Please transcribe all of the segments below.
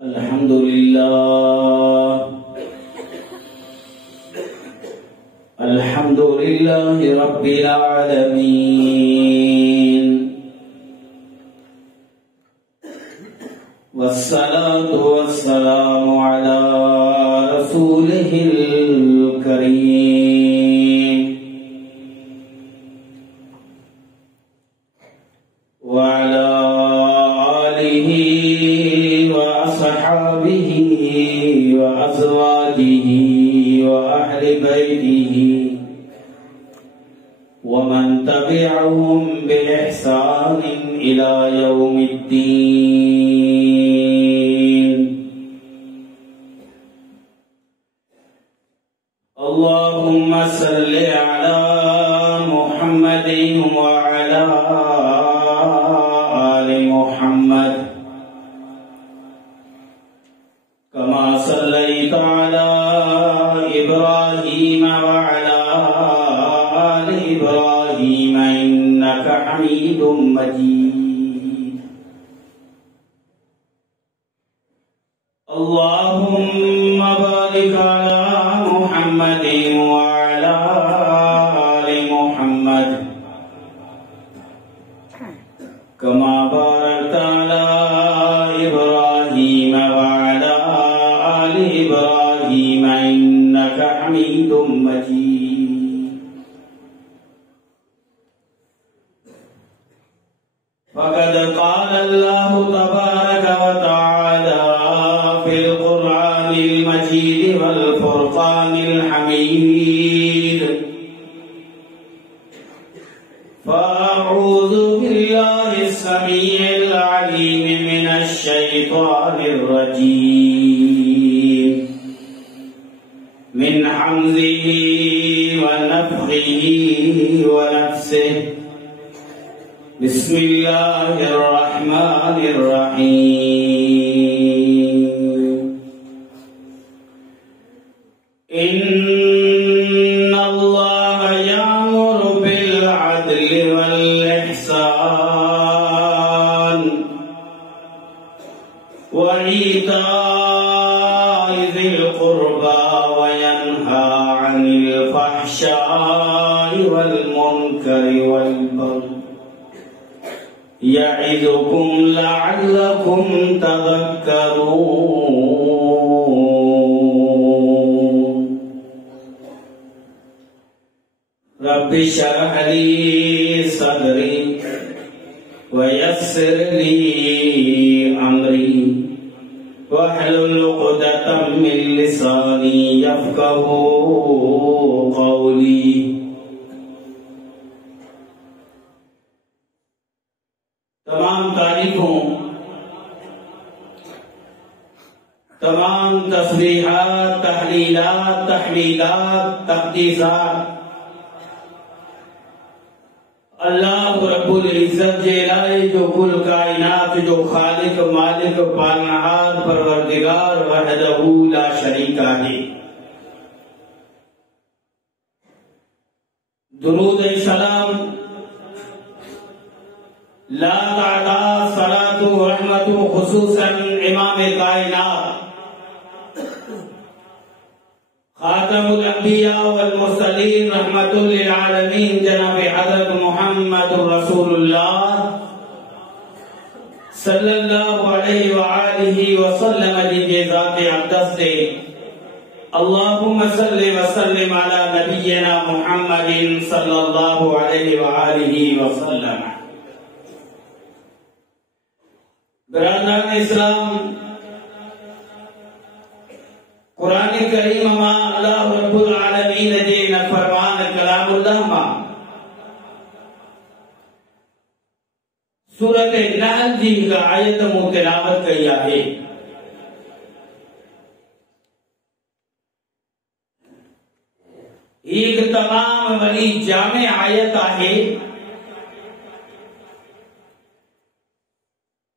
अल्हम्दुलिल्लाहि रब्बिल आलमीन वस्सलातु वस्सलामु अला रसूलिहिल करीम व अला आलिहि व अस्हाबिहि व अज़वाजिहि व अहलि बैतिहि वमन तबिअहुम बिइहसान इला यौमिद्दीन। अल्लाहुम्मा सल्लि अला मुहम्मदिन व अला आलि मुहम्मद कमा सल्लैता अला इब्राहीम व अला आलि इब्राहीम इन्नका हमीदुम मजीद। अल्लाहुम्मा बारिक अला मुहम्मदिन व अला आलि मुहम्मद कमा बारकता अला इब्राहीम व अला आलि इब्राहीम इन्नका हमीदुम मजीद। फ़क़द क़ाल अल्लाहु तबारक व तआला फ़िल क़ुरआनिल मजीद वल फ़ुरक़ानिल हमीद। फ़अऊज़ु बिल्लाहिस समीइल अलीम मिनश शैतानिर रजीम मिन हम्ज़िही व नफ़्ख़िही व नफ़्सिही। बिस्मिल्लाहिर रहमानिर रहीम। इन्नल्लाह यअमुरु बिल अदलि वल इहसान व ईताइ ज़िल क़ुर्बा व यन्हा अनिल फ़हशाइ वल मुनकरि वल बग़य यइज़ुकुम लअल्लकुम तज़क्करून। रब्बि इश्रह ली सदरी व यस्सिर ली अमरी वहलुल उक़दतम मिन लिसानी यफ़क़हू क़ौली। तमाम तारीफों, तमाम तस्बीहात, तहलीलात, तहमीदात, तक़दीसात अल्लाह रब्बुल इज़्ज़त जलाले जो कुल कायनात जो खालिक मालिक पालनहार परवरदिगार वहदहू ला शरीका है। दुरूद सलाम ला तादाद सलातु रहमतु खुसूसन इमाम कायनात खातमुल अंबिया वल मुरसलीन रहमतुल लिल आलमीन जनाब हज़रत मुहम्मदुर रसूलुल्लाह सल्लल्लाहु अलैहि व आलिहि व सल्लम जी ज़ात अक़दस से अल्लाहुम्मा सल्लि व सल्लिम अला नबिय्यिना मुहम्मदिन सल्लल्लाहु अलैहि व आलिहि व सल्लम। बरादरान इस्लाम, कुरान करीम मा अल्लाह रब्बुल आलमीन जे न फरमान कलामुल्लाह मा सूरत नहल जी का आयत मुतिलावत कई आहे। एक तमाम वली जामे आयत आहे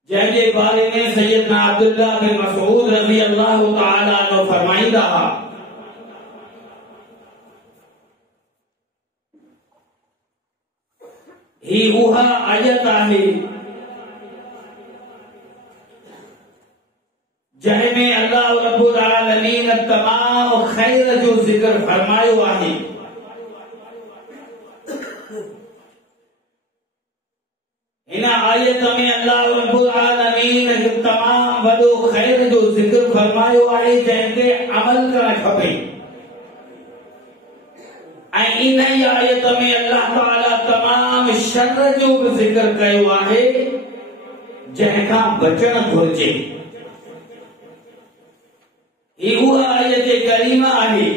जंहिंजे बारे में सैयदना अब्दुल्लाह बिन मसऊद रज़ी अल्लाह तआला अन्हु फरमाईंदा हुआ ही उहा आयत आहे जंहिंमें अल्लाह रब्बुल आलमीन तमाम खैर जो जिक्र फरमायो आहे। इन आयत में अल्लाह रब्बुल आलमीन तमाम वॾो खैर जो जिक्र फरमायो आहे जंहिंते अमल करणु खपे। ऐं इन ई आयत में अल्लाह ताला तमाम शर जो भी जिक्र कयो आहे जंहिंखां बचण घुर्जे। ही उहा आयत करीमा आहे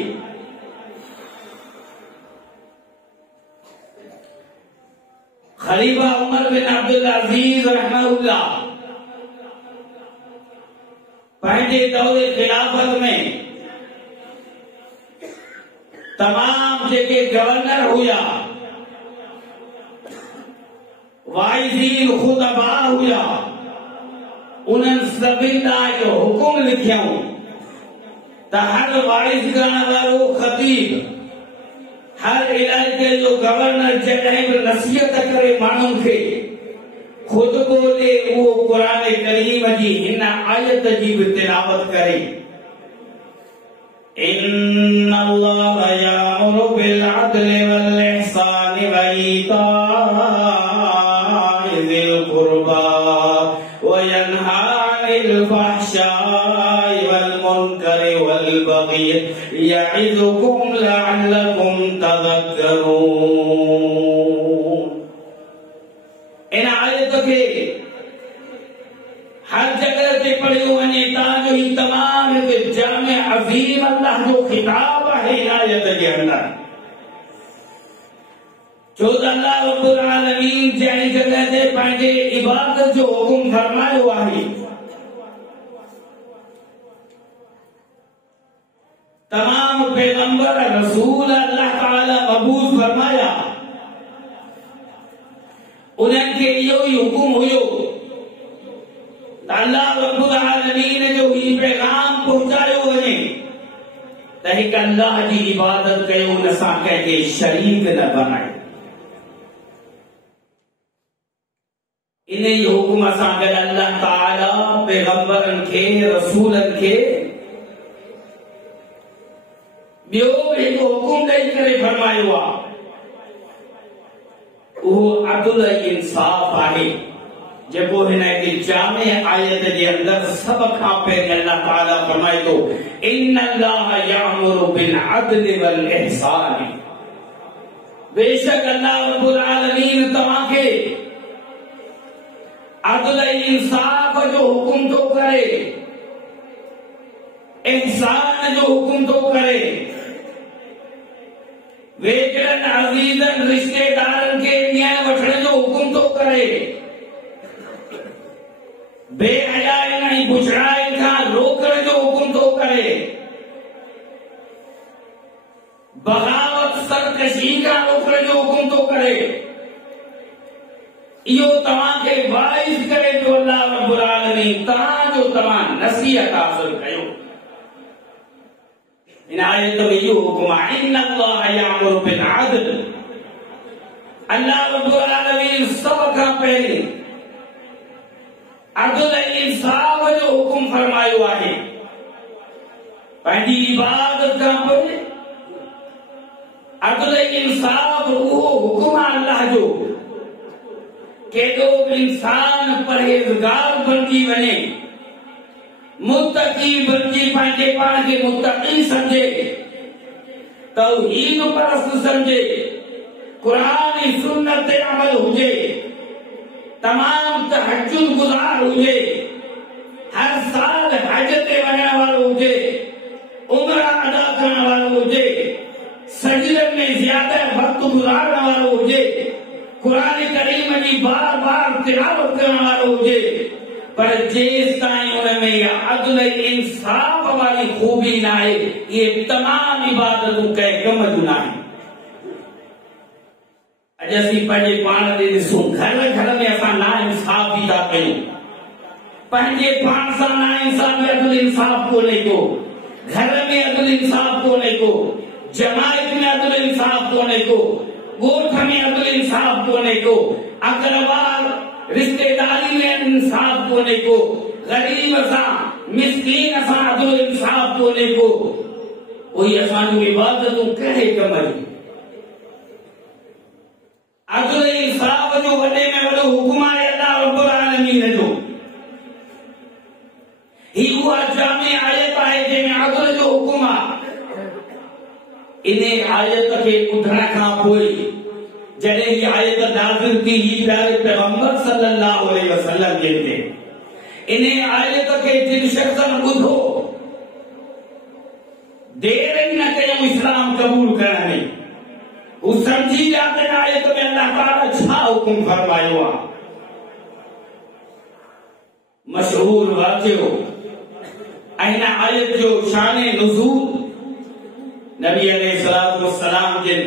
खलीफा उमर बिन अब्दुल अजीज रहमहुल्लाह पंहिंजे दौरे खिलाफत में तमाम जेके गवर्नर हुया, वाइज़ीर खुतबा हुया, उन्हनि सभिनी ॾांहुं हुकुम लिखियऊं त हर वाइज़ करण वारो खतीब, हर इलाइक़े जो गवर्नर जॾहिं बि नसीहत करे माण्हुनि खे खुतबो ॾे उहो क़ुरान करीम जी हिन आयत जी बि तिलावत करे। इन्नल्लाह यामुरु बिल अदलि वल इहसानि व ईताइ ज़िल क़ुर्बा व यन्हा अनिल फ़हशाइ वल मुनकरि वल बग़ी यइज़ुकुम लअल्लकुम तज़क्करून। इन आयत खे हर जगह ते पढ़ियो वञे ताजो ही तमाम एक जामे अज़ीम अल्लाह जो खिताब है इन आयत के अंदर। जो अल्लाह रब्बुल आलमीन जंहिं जगह ते पंहिंजे इबादत जो हुकुम फरमायो आहे, तमाम पैगंबर रसूल अल्लाह ताला मबूस फरमाया, उन्हनि खे इहो ई हुकुम हुयो अल्लाह रब्बुल आलमीन जो ही पैगाम पहुंचायो वञे त हिकु अल्लाह जी इबादत कयो, उन सां कंहिंखे शरीक न बणायो। इन ई हुकुम सां गॾु अल्लाह ताला पैगंबरनि खे, रसूलनि खे ॿियो हिकु हुकुम ॾेई करे फरमायो आहे, उहो अदल इंसाफ़ आहे जेको हिन जामे आयत जे अंदर सब खां पहिरीं अल्लाह ताला फरमाए थो इन्नल्लाह यामुरु बिल अदलि वल इहसान। बेशक अल्लाह रब्बुल आलमीन तव्हांखे अदल इंसाफ जो हुकुम थो करे, इहसान जो हुकुम थो करे, वेझड़नि अज़ीज़नि रिश्तेदारनि खे न्याय वठण जो हुकुम थो करे, बेहयाई नहीं बुछड़ाई खां रोकण जो हुकुम थो करे, बगावत सरकशी खां रोकण जो हुकुम थो करे। इहो तव्हांखे वाइज़ करे थो अल्लाह रब्बुल आलमीन तव्हांजो तव्हां नसीहत हासिल कयो। इन आयत में इहो हुकुम आहे इन्नल्लाह यामुरु बिल अदल। अल्लाह रब्बुल आलमीन सब खां पहिरीं अदल इंसाफ जो हुकुम फरमायो आहे। पंहिंजी इबादत खां पोइ अदल इंसाफ उहो हुकुम आहे अल्लाह जो, केॾो बि इंसान परहेज़गार बणिजी वञे, मुत्तक़ी बणिजी पंहिंजे पाण खे मुत्तक़ी समझे, तौहीद परस्त समझे, कुरान ऐं सुन्नत ते अमल हुजे, तमाम तहज्जुद गुज़ार हुजे, हर साल हज ते वञण वारो हुजे, उमरा अदा करण वारो हुजे, सजदनि में ज़्यादा वक्त गुज़ारण वारो हुजे, कुरान करीम जी बार बार तिलावत करण वारो हुजे, पर जेस ताईं उन में अदल इंसाफ वाली खूबी न आहे, ये तमाम इबादतूं कंहिं कम जूं न आहिनि। अॼु असीं पंहिंजे पाण ते ॾिसूं, घर घर में असां ना इंसाफ बि था कयूं, पंहिंजे पाण सां ना इंसाफ अदल इंसाफ कोन्हे को, घर में अदल इंसाफ कोन्हे को, जमायत में अदल इंसाफ कोन्हे को, गोठ में अदल इंसाफ कोन्हे को, अकरबार रिश्तेदारी में इंसाफ कोन्हे को, गरीब सां मिस्कीन असां अदल इंसाफ तो ने को ओही असां जो इबादतूं कहे कमई अदल इंसाफ जो वडे में वडो हुकुम आहे अल्लाह रब्बुल आलमीन जो ही हुआ जामे आयत आहे जंहिंमें अदल जो हुकुम आहे इन आयत खे ॿुधण खां पोइ जॾहिं ही आयत नाज़िल थी ही प्यारे पैगंबर सल्लल्लाहु अलैहि वसल्लम जे इन आयत खे जिन शख़्सन ॿुधो देर ई न कयूं इस्लाम क़बूल करण में हू समझी विया त इन आयत में अल्लाह ताला छा हुकुम फरमायो आहे मशहूर वाक़ियो ऐं इन आयत जो शान नुज़ूल नबी अलैहिस्सलातु वस्सलाम जिन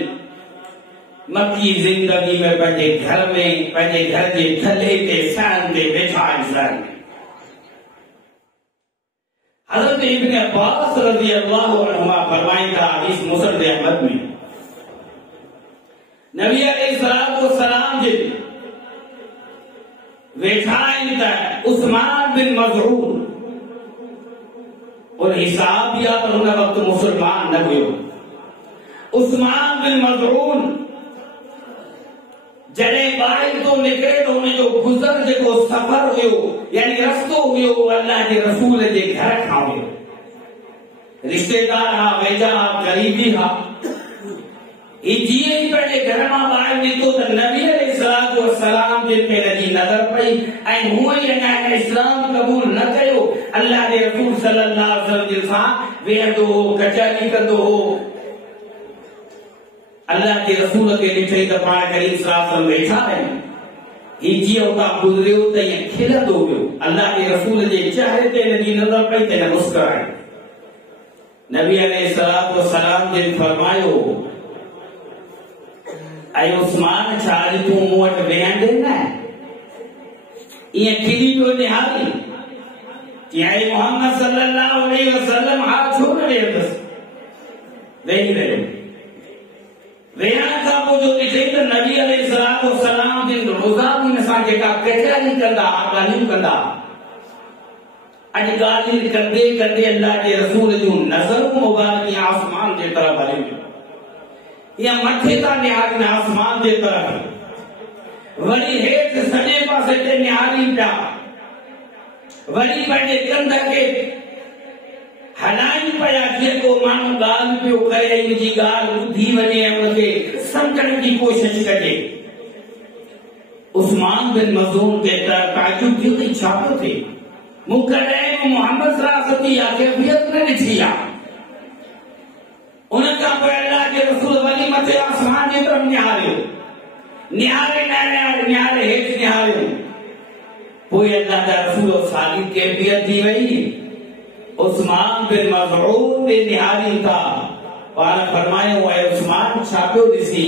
मक्की जिंदगी में पंहिंजे घर जे थले ते सहन ते वेठा इंसान हज़रत इब्न अब्बास रज़ी अल्लाहु अन्हुमा फरमाइंदा हदीस मुस्नद अहमद में नबी अलैहिस्सलातु वस्सलाम जिन वेठा आहिनि त उस्मान बिन मज़ऊन और हिसाब या पर उन वक्त मुसलमान न हुयो उस्मान बिन मज़ऊन जॾहिं ॿाहिरि तो निकिरे तो उनजो गुज़र जेको सफ़र हुयो यानी रस्तो हुयो अल्लाह जे रसूल जे घर खां हुयो रिश्तेदार हा वेझा हा क़रीबी हा ही जीअं ई पंहिंजे घर मां ॿाहिरि निकितो त नबी अलैहिस्सलातु वस्सलाम जे पेर जी नज़र पई ऐं हूअं ई अञा इस्लाम क़बूल न कयो अल्लाह जे रसूल सल्लल्लाहु अलैहि वसल्लम जे सां वेहंदो हो कचहरी कंदो हो अल्लाह के रसूल के ॾिठई त पाण करीम सल्लल्लाहु अलैहि वसल्लम वेठा आहिनि ही जीअं उतां गुज़रियो त ईअं खिलंदो वियो अल्लाह के रसूल जे चेहरे ते हिनजी नज़र पई त हिन मुस्कुराए नबी अलैहिस्सलातु वस्सलाम जिन फरमायो ऐं उस्मान छा अॼु तूं मूं वटि वेहंदे न ईअं खिली पियो निहारी कि ऐं मोहम्मद सल्लल्लाहु अलैहि वसल्लम हा छो न वेहंदुसि वेही रहियो वेहण खां पोइ जो ॾिठई त नबी अलैहिस्सलातु वस्सलाम जिन रोज़ा दिन सां जेका कचहरी कंदा ॻाल्हियूं कंदा अॼु ॻाल्हियूं कंदे कंदे अल्लाह जे रसूल जूं नज़रूं मुबारक आसमान जे तरफ़ हलियूं या मथे तां निहारी आसमान जे तरफ़ वरी हेठि सॼे पासे ते निहारी पिया वरी पंहिंजे कंध खे हलाइन पया जेको माण्हू ॻाल्हि पियो करे हुनजी ॻाल्हि ॿुधी वञे ऐं उनखे सम्झण जी कोशिश कजे उस्मान बिन मज़ऊन खे त ताजुब थियो त छा पियो थिए मूं कॾहिं मोहम्मद सल्लल्लाहु अलैहि वसल्लम जी कैफ़ियत न ॾिठी आहे उन खां पोइ अल्लाह जे रसूल वरी मथे आसमान जे तरफ़ निहारियो निहारे हेठि निहारियो पोइ अल्लाह जा रसूल साॻी कैफ़ियत थी वई उस्मान बिन मज़ऊन ने निहारी था पाण फरमायो ऐं उस्मान छा पियो ॾिसी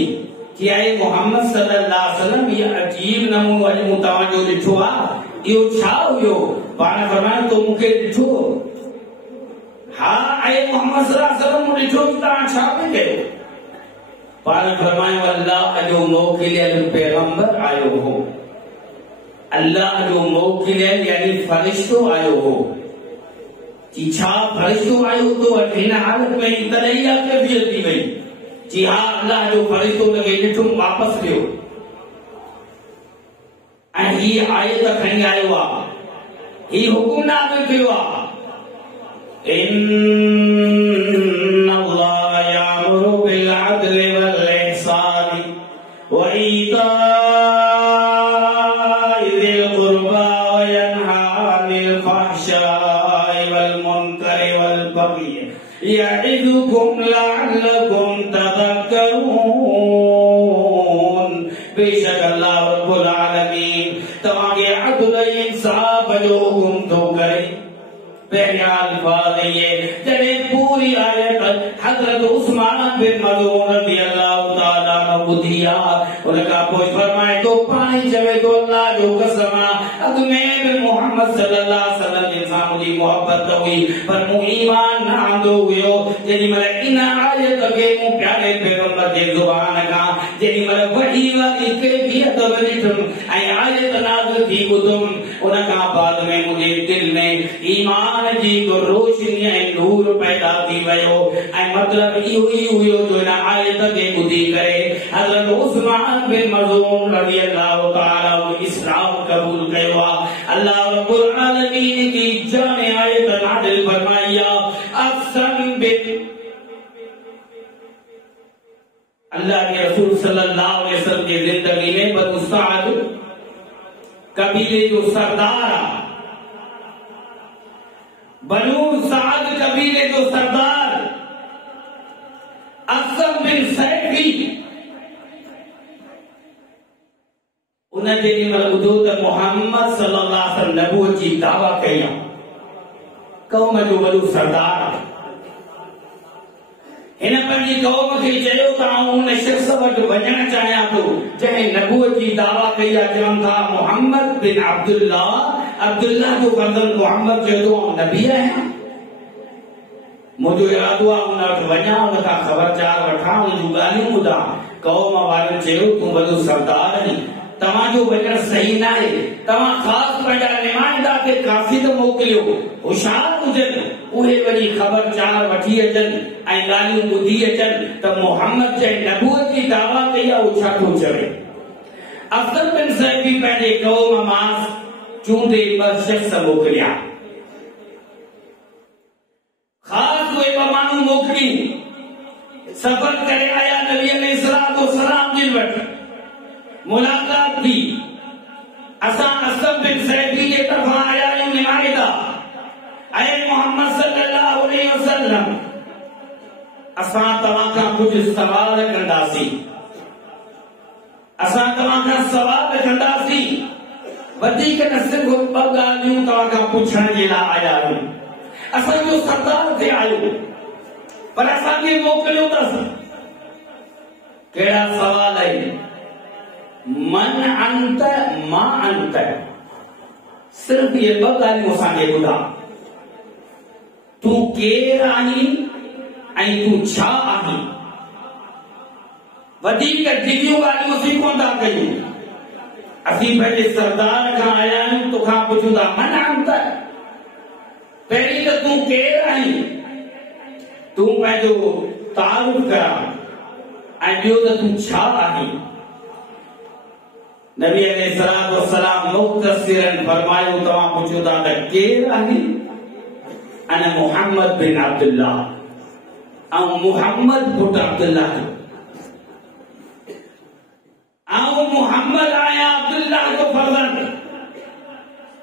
कि ऐं मोहम्मद सल्लल्लाहु अलैहि वसल्लम इहो अजीब नमूनो अॼु मूं तव्हांजो ॾिठो आहे इहो छा हुयो पाण फरमायो तो मूंखे ॾिठो हा ऐं मोहम्मद सल्लल्लाहु अलैहि वसल्लम मूं ॾिठो तव्हां छा पिया कयो पाण फरमायो अल्लाह जो मोकिलियल पैगंबर आयो हो अल्लाह जो मोकिलियल यानी फरिश्तो आयो हो जी छा फरिश्तो आयो तो हिन हालत में तॾहिं इहा कैफ़ियत थी वई जी हा अल्लाह जो फरिश्तो हुनखे ॾिठो वापसि ॾियो ऐं हीअ आयत खणी आयो आहे हीअ हुकुम नाज़िल थियो आहे इन्न अल्लाह यामुरु बिल अदलि वल इहसानि व ईताइ ज़िल क़ुर्बा व यन्हा अनिल फ़हशाइ वल मुनकरि वल बग़ी यइज़ुकुम लअल्लकुम तज़क्करून बेशक अल्लाह रब्बुल आलमीन तव्हांखे अदल इंसाफ जो हुकुम थो करे पहला अल्फाज ये जॾहिं पूरी आयत हज़रत उस्मान बिन मज़ऊन रज़ियल्लाहु ताला अन्हु ॿुधी आहे उन खां पोइ फरमाए थो पाण ई चवे थो अल्लाह जो कसम अॻु में बि मोहम्मद सल्लल्लाहु अलैहि वसल्लम जे सां मुंहिंजी मोहबत हुई पर मूं ईमान न आंदो हुयो जेॾीमहिल इन आयत खे मूं प्यारे पैगंबर जे ज़ुबान खां जेॾीमहिल वही वारी कैफ़ियत ॾिठुमि ऐं आयत नाज़िल थी ॿुधुम उन खां बाद में मुंहिंजे दिल में ईमान जी को रोशनी ऐं नूर पैदा थी वियो ऐं मतिलबु इहो ई हुयो जो इन आयत खे ॿुधी करे हज़रत उस्मान बिन मज़ून रज़ियल्लाहु ताला इस्लाम क़बूल कयो आहे। अल्लाह रब्बुल आलमीन की जान आयत नाज़िल फरमाई आहे अक़सम बिल अल्लाह के रसूल सल्लल्लाहु अलैहि वसल्लम की जिंदगी में बनु साद कबीले जो सरदार बनु साद कबीले जो सरदार अक़सम बिन सैफी उन्हें जेॾी महिल ॿुधो त मोहम्मद सल्लल्लाहु अलैहि वसल्लम नबूवत जी दावा कई क़ौम जो वॾो सरदार हिन पंहिंजी क़ौम खे चयो त आऊं उन शख़्स वटि वञणु चाहियां थो जंहिं नबूवत जी दावा कई आहे चवनि था मोहम्मद बिन अब्दुल्लाह जो फर्ज़ंद मोहम्मद चयो थो आऊं नबी आहियां मुंहिंजो इरादो आहे उन वटि वञां उन खां ख़बरचार वठां उन जूं ॻाल्हियूं ॿुधां। क़ौम वारनि चयो तूं वॾो सरदार आहीं तव्हांजो वञणु सही न आहे तव्हां ख़ासि पंहिंजा नुमाइंदा खे काफ़ी त मोकिलियो होशियार हुजनि उहे वरी ख़बरचार वठी अचनि ऐं ॻाल्हियूं ॿुधी अचनि त मोहम्मद जंहिं नबूवत जी दावा कई आहे उहो छा थो चवे। अफ़ज़ल बिन सैफी पंहिंजे क़ौम मां चूंडे ॿ शख़्स मोकिलिया ख़ासि उहे ॿ माण्हू मोकिली सफ़र करे आया नबी अलैहिस्सलातु वस्सलाम जे वटि मुलाकात थी असां अक़सम बिन सैफी जे तरफ़ां आया आहियूं नुमाइंदा ऐं मोहम्मद सल्लल्लाहु अलैहि वसल्लम असां तव्हां खां कुझु सवाल कंदासीं वधीक न सिर्फ़ ॿ ॻाल्हियूं तव्हां खां पुछण जे लाइ आया आहियूं असांजो सरदार थे आयो पर असांखे मोकिलियो अथसि कहिड़ा सवाल आहिनि मन अंत मां अंत सिर्फ ये ॿ ॻाल्हियूं असांखे ॿुधा तूं केरु आहीं ऐं तूं छा आहीं वधीक ढिघियूं ॻाल्हियूं असीं कोन था कयूं असीं पंहिंजे सरदार खां आया आहियूं तोखां पुछूं था मन अंत पहिरीं त तूं केरु आहीं तूं पंहिंजो तारुफ़ करां ऐं ॿियो त तूं छा आहीं। नबी अलैहिस्सलातु वस्सलाम मुख़्तसिरन फरमायो तव्हां पुछो था त केरु आहे अना मोहम्मद बिन अब्दुल्लाह ऐं मोहम्मद पुट अब्दुल्लाह ऐं मोहम्मद आया अब्दुल्लाह जो फर्ज़ंद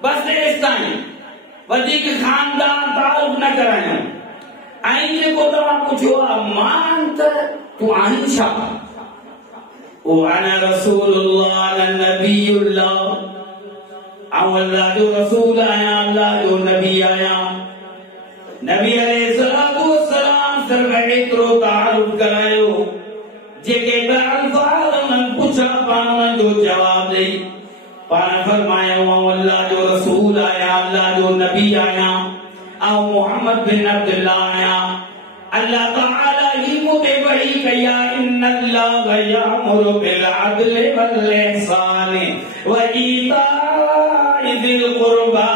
बस एस ताईं वधीक खानदान तारुफ़ न करायूं ऐं जेको तव्हां पुछो आहे मां त तूं आहीं छा वाना रसूलुल्लाह अना नबीउल्लाह अल्लाह जो रसूल आया अल्लाह जो नबी आया नबी अलैहिस्सलातु वस्सलाम सिर्फ एतिरो तारुफ़ करायो जेके ॿ अल्फाज़ उन्हनि पुछा पाण उन्हनि जो जवाब ॾेई पाण फरमायो अल्लाह जो रसूल आया अल्लाह जो नबी आया ऐं मोहम्मद बिन अब्दुल्लाह आया अल्लाह ताला ही मुझे वही कया इन्नल्लाह यअमुरु बिल अदल वल इहसान व ईताइ ज़िल कुर्बा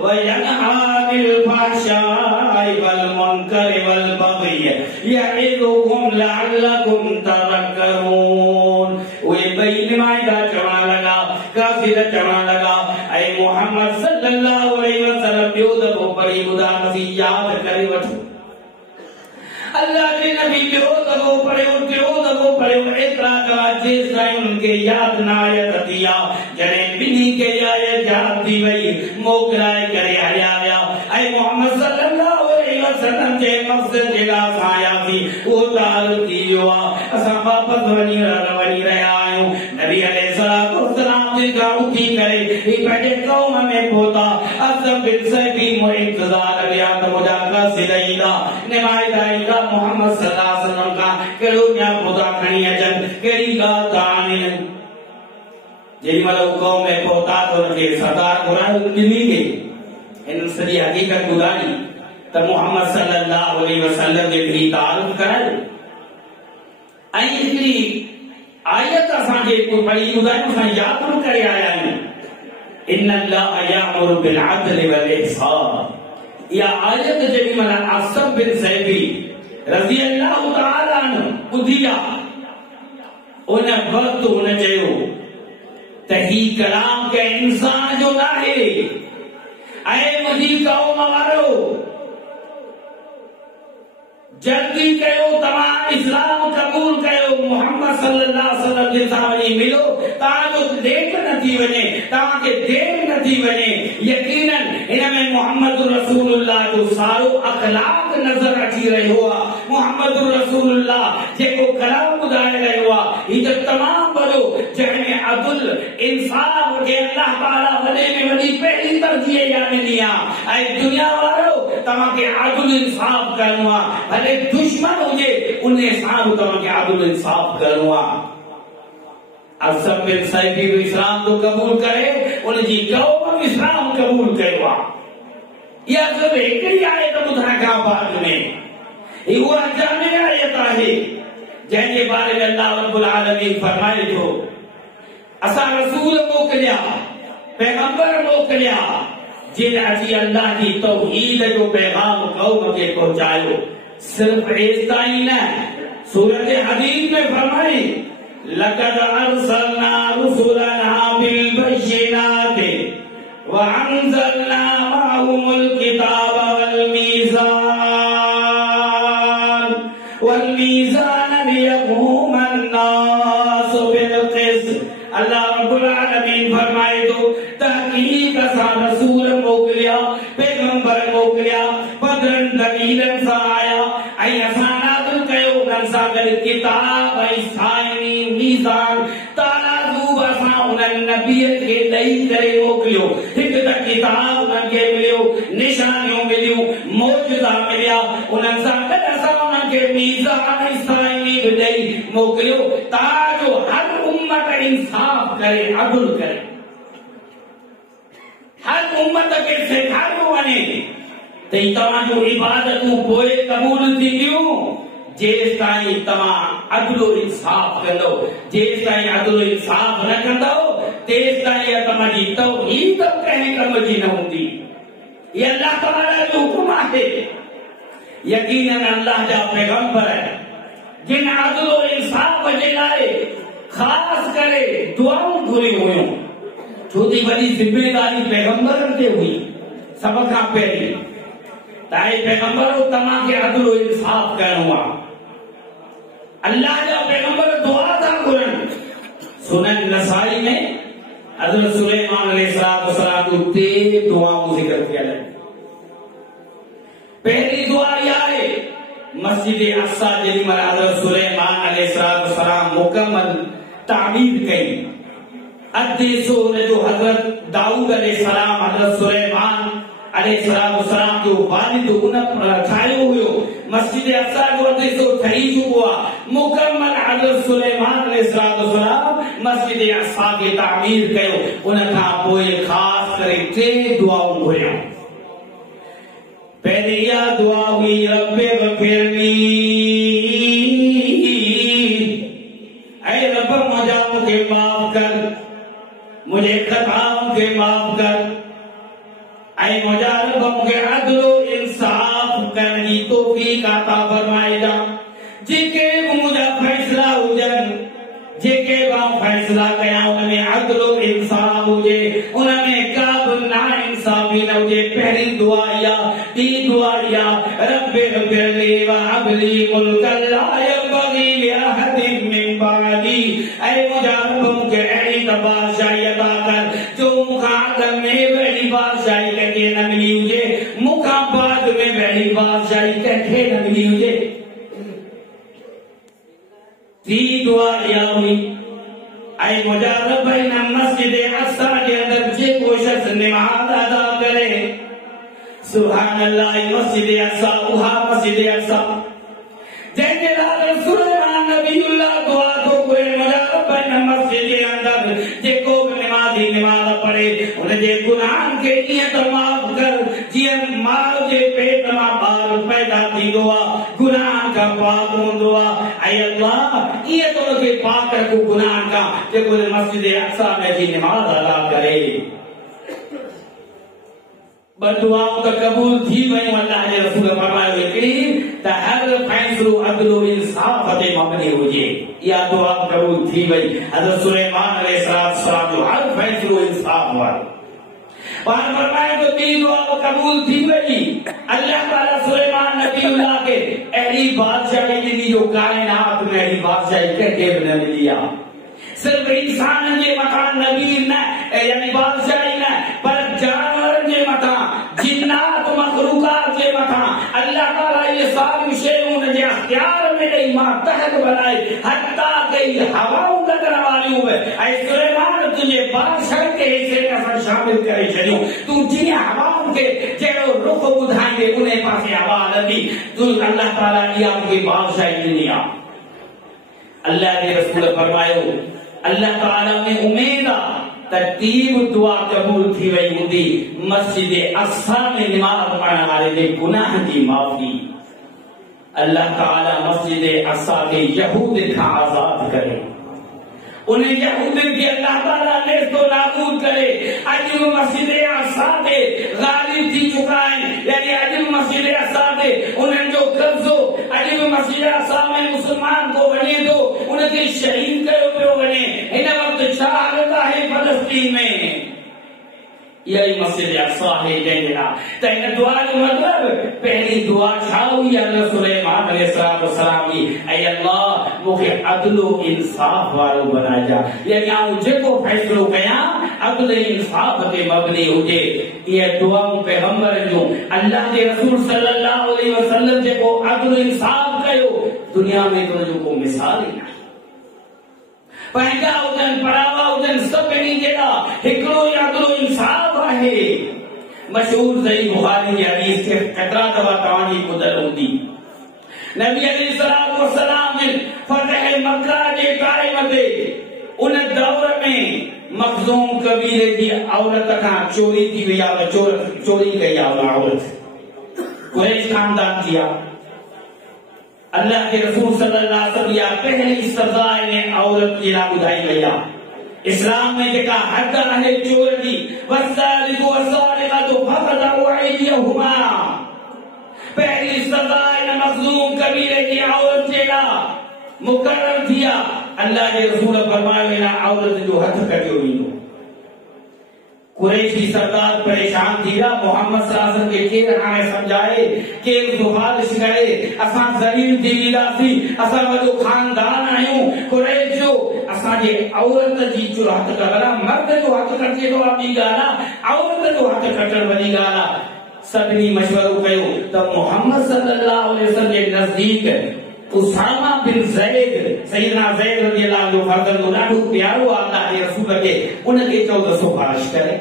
व यनहा अनिल फहशाइ वल मुनकर वल बग़य यइदुकुम लअल्लकुम तज़क्करून। वे बई नुमाइंदा चवण लगा काफ़िर चवण लगा ऐं मोहम्मद सल्लल्लाहु अलैहि वसल्लम ॿियो दफ़ो पढ़ी ॿुधा असीं यादि करे वठूं अल्लाह के नबी ॿियो दफ़ो पढ़ियो एतिरा करा जेसि ताईं उनखे यादि न आयत थी आहे जॾहिं ॿिन्ही खे आयत यादि थी वई मोकिलाए करे हलिया विया ऐं मोहम्मद सल्लल्लाहु अलैहि वसल्लम जे मक़सद जे लाइ असां आयासीं उहो ताल थी वियो आहे असां वापसि वञी रहिया आहियूं। नबी अलैहिस्सलातु वस्सलाम जी गांव थी करे ही पंहिंजे क़ौम में पहुता अक़सम बिन सैफी मोए इंतज़ार कया त मुंहिंजा क़ासिद ईंदा नुमाइंदा ईंदा मोहम्मद सल्लल्लाहु अलैहि वसल्लम खां कहिड़ो न्या पौधा खणी अचनि कहिड़ी ॻाल्हि था आणनि जेॾी महिल हू क़ौम में पहुता त हुनखे सरदार घुरायो ॿिन्ही खे हिन सॼी हक़ीक़त ॿुधाई त मोहम्मद सल्लल्लाहु अलैहि वसल्लम जे भी तारुफ़ करायो ऐं हिकिड़ी आयत असांखे पढ़ी ॿुधायूं असां यादि करे आया आहियूं इन्नल्लाह यामुरु बिल अदलि वल इहसान। या आयत जॾहिं मन असब बिन सैबी रज़ी अल्लाह तआला अन्हु ॿुधिया उन वक़्तु हुन चयो त ही कलाम के इंसान जो न आहे। ऐं मुंहिंजी क़ौम वारो जल्दी कयो तव्हां इस्लाम क़बूल कयो मोहम्मद सल्लल्लाहु अलैहि वसल्लम जे सां वञी मिलो तव्हांजो लेट न थी वञे तव्हांखे देर न थी वञे। यकीनन हिन में मोहम्मद रसूलुल्लाह जो सारो अखलाक नज़र अची रहियो आहे। मोहम्मद रसूलुल्लाह जेको कलाम ॿुधाए रहियो आहे ही त तमामु वॾो जंहिंमें अदल इंसाफ खे अल्लाह ताला वॾे में वॾी पहिरीं तरजीह इहा ॾिनी आहे। ऐं दुनिया वारो तव्हांखे अदल इंसाफ करणो आहे भले दुश्मन हुजे उन सां बि तव्हांखे अदल इंसाफ करणो आहे। असब बिन सैबी बि इस्लाम तो कबूल करे उनजी क़ौम बि इस्लाम कबूल कयो आहे। इहा सिर्फ़ हिकिड़ी आयत ॿुधण खां बाद में ही उहा जामे आयत आहे जंहिंजे बारे में अल्लाह रब्बुल आलमीन फरमाए थो असां रसूल मोकिलिया पैगंबर मोकिलिया जिन अची अल्लाह जी तौहीद जो पैगाम क़ौम खे पहुंचायो। सिर्फ एतिरा ही न सूरत हदीद में फरमाई लक़द अरसलना रुसुलना बिल बय्यिनाति व अंज़लना मअहुमुल किताब वल मीज़ान लियक़ूमन नास बिल क़िस्त। अल्लाह रब्बुल आलमीन फरमाए तो तहकीक असां रसूल मोकिलिया पैगंबर मोकिलिया बदरन दलीलन सां आया ऐं असां नाज़िल कयो उन्हनि सां गॾु किताब ऐं साइनी मीज़ान ताराज़ू असां उन्हनि नबीअ खे ॾेई करे मोकिलियो। हिकु त किताब उन्हनि खे मिलियो निशानियूं मिलियूं मौजूदा मिलिया उन्हनि सां गॾु असां उन्हनि खे मीज़ान ऐं साइनी बि ॾेई मोकिलियो ताजो हर उम्मत इंसाफ करे अदल करे हर उम्मत खे सेखारियो वञे त तव्हांजो इबादतूं पोइ क़बूल थींदियूं जेसि ताईं तव्हां अदल इंसाफ कंदो। जेसि ताईं अदल इंसाफ न कंदो तेसि ताईं तव्हांजी तौहीद कंहिं कम जी न हूंदी। ये अल्लाह ताला जो हुक्म आहे। यकीनन अल्लाह जा पैगंबर जिन अदल इंसाफ जे लाइ ख़ासि करे दुआऊं घुरियूं हुयूं छो त वॾी ज़िम्मेदारी पैगंबरनि ते हुई सभ खां पहिरीं त पैगंबर तव्हांखे अदल इंसाफ करणो आहे। अल्लाह जा पैगंबर दुआ था घुरनि। सुनन नसाई में हज़रत सुलेमान अलैहिस्सलाम जो 3 दुआऊं ज़िक्र कयल आहिनि। पहली दुआ इहा आहे मस्जिद अक़सा जेॾी महिल हज़रत सुलेमान अलैहिस्सलाम मुकम्मल तामीर कई अधे सो जो हज़रत दाऊद अलैहिस्सलाम हज़रत सुलेमान अलैहिस्सलाम जो वालिद उन ठाहियो हुयो मस्जिद अक़सा जो अधे सो ठही चुको आहे। मुकम्मल हज़रत सुलेमान अलैहिस्सलाम मस्जिद अक़सा खे तामीर कयो। उन खां पोइ ख़ासि करे 3 दुआऊं घुरियूं। पहले इहा दुआ हुई रब्बे ग़फ़िरली ऐ रब मुझे माफ कर मुझे खताओं के माफ कर ऐ मुझे रब मुझे अदल इंसाफ करने की तौफीक अता फरमाएगा। जेके मुझे फैसला हुजन जेके फैसला कया उनमें अदल इंसाफ हुजे उनमें का ना इंसाफी न हुजे। पहली दुआ या ॿी दुआ या रब्बे ग़फ़िरली व हबली मुल्कन ला यंबग़ी लिअहदिन मिन बअदी ऐ मुझे रब मुझे अहिड़ी बादशाही अता कर जो मूंखां अॻु में अहिड़ी बादशाही कंहिंखे न मिली हुजे मूंखां बाद में अहिड़ी बादशाही कंहिंखे न मिली हुजे। टी दुआ इहा हुई ऐ मुझे रब इन मस्जिद अक़सा जे अंदर जेको शख़्स नमाज़ अदा करे सुभान अल्लाह मस्जिद अक़सा उहा मस्जिद अक़सा जंहिंजे लाइ सुलेमान नबीउल्लाह दुआ थो घुरे मुझे रब इन मस्जिद जे अंदर जेको बि नमाज़ी नमाज़ पढ़े उनजे गुनाहनि खे ईअं त माफ़ कर जीअं माउ जे पेट मां ॿार पैदा थींदो आहे गुनाहनि खां पाक हूंदो आहे। ऐं अल्लाह ईअं त उनखे पाक रखो गुनाहनि खां जेको मस्जिद अक़सा में जी नमाज़ अदा करे। दुआओं का कबूल थी वही अल्लाह ने रसूल फरमाया हिकिड़ी त हर फैसलो अदलो इंसाफ ते मबनी हुजे। या दुआ कबूल थी वही हज़रत सुलेमान अलैहिस्सलाम जो हर फैसलो इंसाफ वारो बार फरमाया तो ती दुआ कबूल थी वही। अल्लाह ताला सुलेमान नबीउल्लाह के अहली बादशाही दी जो कायनात में अहली बादशाही के न मिलिया सिर्फ इंसान जे मकान नबी न यानी बादशाही न पर जानवर जे मथा जिन्नात मखलूकात जे मथा अल्लाह ताला ये सारी शयूं जे अख्तियार में दई मातहत बनाए हत्ता के हवाओं का करवालियो ऐ सुलेमान तुझे बादशाह के हिस्से में शामिल करे छड़ियो तू जी हवाओं के जेड़ो रुख बुधाएंगे उन्हें पासे हवा नबी तू अल्लाह ताला या की बादशाही दुनिया। अल्लाह ने रसूल फरमायो अल्लाह ताला में उम्मीद तरतीब दुआ कबूल थी वही हुंदी मस्जिद अक्सा में नमाज पढ़ने वाले दे गुनाह की माफी। अल्लाह ताला मस्जिद अक्सा के यहूद का आजाद करे उन्हें यहूद की अल्लाह ताला ने तो नाबूद करे। आज वो मस्जिद अक्सा पे गालिब थी चुका है यानी आज मस्जिद अक्सा पे उन्हें जो कब्जो आज वो मस्जिद अक्सा में मुसलमान को बने दो उनके शहीद करो पे बने इन वक्त शाह है फलस्तीन में यही मस्जिद अक्सा है जंगला तैन दुआ जो मतलब पहली दुआ छा हुई अल्लाह सुलेमान अलैहिस्सलाम की ऐ अल्लाह मुखे अदल और इंसाफ वालो बना जा यानी आऊं जेको फैसलो कया अदल इंसाफ ते मबनी हुजे। ये दुआ पैगंबर जो अल्लाह के रसूल सल्लल्लाहु अलैहि वसल्लम जेको अदल इंसाफ कयो दुनिया में तो जो को मिसाल ही पंहिंजा हुजनि परावा हुजनि सभिनी जहिड़ा हिकिड़ो ई अदल इंसाफ आहे। मशहूर सही बुखारी जी हदीस के केतिरा दफ़ा तव्हांजी ॿुधल हूंदी नबी अलैहिस्सलातु वस्सलाम फतह मक्का जे टाइम ते उन दौर में मखज़ूम कबीले जी औरत खां चोरी थी वई आहे चोरी कई आहे औरत कुरैश खानदान जी आहे। अल्लाह के रसूल सल्लल्लाहु अलैहि वसल्लम या पहली सजा ने औरत की ला बुधाई गया इस्लाम में जेका हद है चोर दी वसालिकु वसालिकतु फक़दउ अयदिहुमा पहली सजा ने मखज़ूम कबीले की औरत जेका मुकर्रर किया अल्लाह के रसूल फरमाया ना औरत जो हथ कटियो वींदो। कुरैशी सरदार परेशान थी रहा मोहम्मद सल्लल्लाहु अलैहि वसल्लम के केर हाणे समझाए केर सिफारिश करे असां ज़लील थी वियासी असां वॾो खानदान आहियूं कुरैश जो असां जे औरत जी जो हथ कटणा मर्द जो हथ कटे तो ॿी ॻाल्हि आहे औरत जो हथ कटण वॾी ॻाल्हि आहे। सभिनी मशवरो कयो त मोहम्मद सल्लल्लाहु अलैहि वसल्लम जे नज़दीक उसामा बिन ज़ैद सैयदना ज़ैद रज़ियल्लाहु अन्हु फर्ज़ंद ॾाढो प्यारो अल्लाह जे रसूल खे उनखे चओ त सिफारिश करे।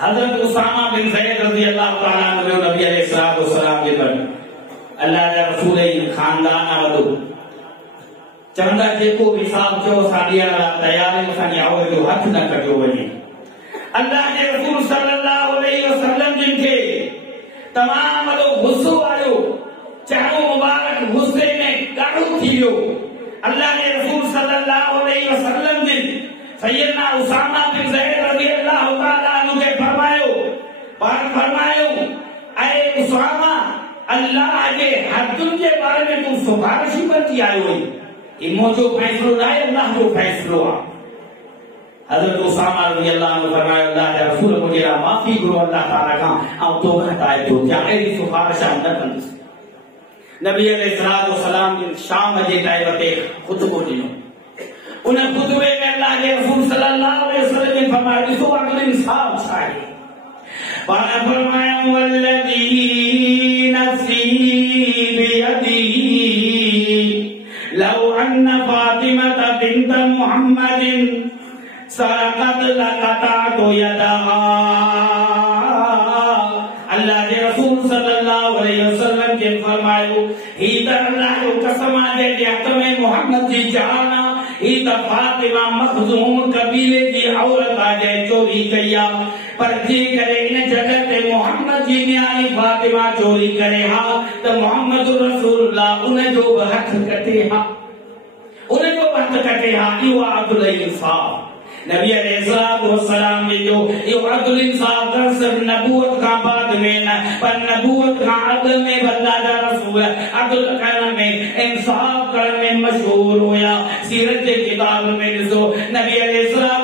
हज़रत उसामा बिन ज़ैद रज़ियल्लाहु ताला अन्हु नबी अलैहिस्सलातु वस्सलाम जे पर अल्लाह जा रसूल जी खानदान वॾो चवंदा जेको बि हिसाब चओ असां ॾियण लाइ तयार आहियूं असांजी औरत जो हथ न कटियो वञे। अल्लाह जे रसूल सल्लल्लाहु अलैहि वसल्लम जिन खे तमाम वॾो गुस्सो आयो चाहो मुबारक गुस्से में ॾाढो थी वियो। अल्लाह के रसूल सल्लल्लाहु अलैहि वसल्लम जिन सैयदना उसामा बिन ज़ैद रज़ियल्लाहु ताला अन्हु के फरमायो ऐ उसामा अल्लाह के हदुन के बारे में तू सिफारिश करती आयो है कि मुझो फैसलो ना अल्लाह जो फैसलो आ। हज़रत उसामा रज़ियल्लाहु अन्हु फरमायो अल्लाह के रसूल मुझे माफी करो अल्लाह ताला का और तौबा ताए तो क्या ऐसी सिफारिश न कंदुसि। नबी अलैहिस्सलातु वस्सलाम जिन शाम जे टाइम ते खुतबो ॾिनो उन खुतबे में अल्लाह के रसूल सल्लल्लाहु अलैहि वसल्लम ने फरमाया ॾिसो अगर इंसाफ छा आहे पाण फरमाया वल्लज़ी नफ़्सी बियदिही लौ अन्न फातिमा बिन्त मुहम्मदिन सरक़त लक़तअतु यदहा। अल्लाह के रसूल सल्लल्लाहु अलैहि वसल्लम के फरमायो ही त अल्लाह जो कसम आहे जे हथ में मोहम्मद जी जान ही त फातिमा मखज़ूम कबीले जी औरत आहे चोरी कई आहे पर जे करे इन जगह ते मोहम्मद जी न्याणी फातिमा चोरी करे हा त मोहम्मद रसूलुल्लाह उन जो हथ कटे हा उन जो हथ कटे हा इहो अदल इंसाफ नबी अलैहिस्सलाम ने जो ये अदल इंसाफ कर सब नबूवत का बाद में न पर नबूवत का अदल में बल्ला जा रसूल अदल करने में इंसाफ करने में मशहूर होया। सीरत के किताब में जो नबी अलैहिस्सलाम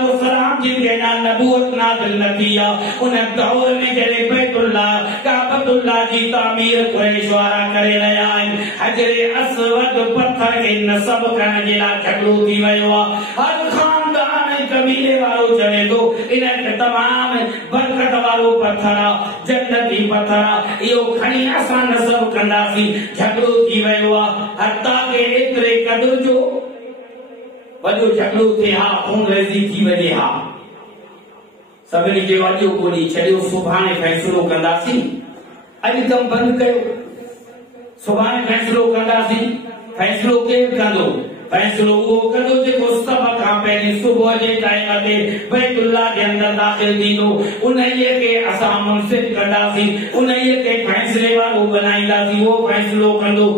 जिनके नाम नबूवत नाज़िल नबिया उन दौर में जरे बैतुल्लाह काबतुल्लाह की तामीर कुरैश वाला करे रहा है। हजरे अस्वद पत्थर के नसब करने जिला झगड़ू थी वयो हर खानदान कबीले वालों चले तो इन्हें तमाम बरकत वालों पत्थरा जन्नती पत्थरा यो खणी आसान नसब कंदासी झगड़ू थी वयो हत्ता के एतरे कदर जो वजो झगड़ू थे हा खून रेज़ी थी वजे हा सभिनी जे वजो कोनी छड़ियो सुभाणे फैसलो कंदासी अॼु कम बंद कयो सुभाणे फैसलो कंदासी फैसलो केर कंदो फैसलो वो कंदो जेको सब खां पहिरीं सुबुह जे टाइम ते बैतुल्लाह जे अंदर दाख़िल थींदो उन्हीअ खे असां मुनसिब कंदासीं उन्हीअ खे फैसले वारो बनाईंदासीं वो फैसलो कंदो।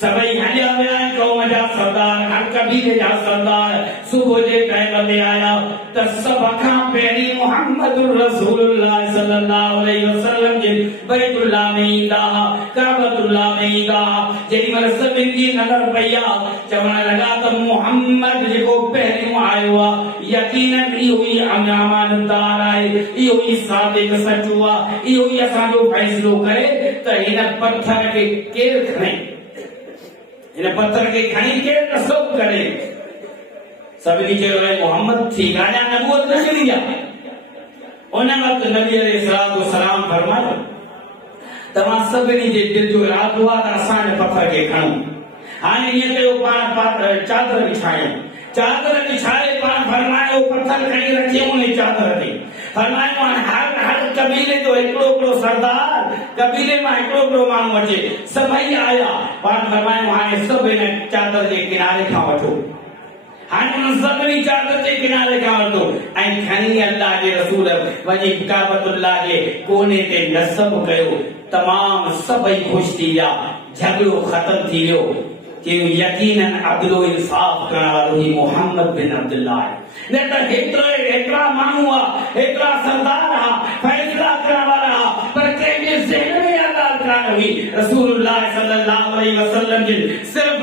सभई हलिया विया कौम जा सरदार हर कबीले जा सरदार सुबुह जे टाइम ते आया त सभ खां पहिरीं मुहम्मद रसूलुल्लाह सल्लल्लाहु अलैहि वसल्लम जे बैतुल्लाह में ईंदा काबतुल्लाह में ईंदा जेॾी महिल सभिनी जी नज़र पई आहे चवण लॻा त मुहम्मद जेको पहिरियों आयो आहे यकीनन इहो ई अमानतदार आहे इहो ई सादिक सचो आहे इहो ई असांजो फ़ैसिलो करे त हिन पत्थर खे केरु खणे इन पत्थर के खणी के नसब करे सभी के मोहम्मद थी गाना नबूवत न चली जा उन वक्त नबी अलैहिस्सलाम फरमायो तमा सभी जे दिल जो इरादो आ त असां पत्थर के खणो हाने ये कयो पाण चादर बिछाए पाण फरमायो पत्थर खणी रखे उन चादर ते फरमायो हर कबीले जो एकड़ो सरदार कबीले में एकड़ो माण्हू अचे सभई आया पाण फरमायो हाणे सभु इन चादर जे किनारे खां वठो हाणे उन सभिनी चादर जे किनारे खां वठो ऐं खणी अल्लाह जे रसूल वञी काबतुल्लाह जे कोने ते नसब कयो तमाम सभई ख़ुशि थी विया झगड़ो ख़त्म थी वियो कि यकीनन अदलो इंसाफ करण वारो ही मोहम्मद बिन अब्दुल्लाह है न त हेतरा माण्हू आहे हेतरा सरदार आहे फैसला करण वारा पर कंहिंजे ज़हन में अल्लाह कान हुई रसूलुल्लाह सल्लल्लाहु अलैहि वसल्लम जी सिर्फ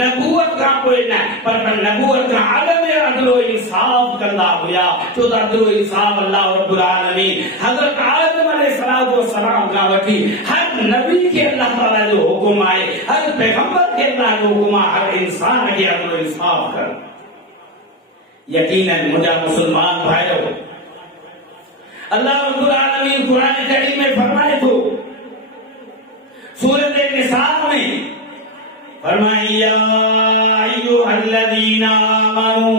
नबूवत का कोई न पर नबूवत का आलम अदलो इंसाफ करदा हुया तो अदलो इंसाफ अल्लाह रब्बुल आलमीन हजरत आदम अलैहिस्सलाम का वठी हर नबी के अल्लाह ताला जो हुक्म आए हर पैगंबर के अल्लाह जो हुक्म हर इंसान के अदलो इंसाफ कर यकीनन मुझा मुसलमान भाइयों अल्लाह रब्बुल आलमीन कुरान करीम में फरमाए तो सूरत निसाअ में फरमाया अय्युहल्लज़ीना आमनू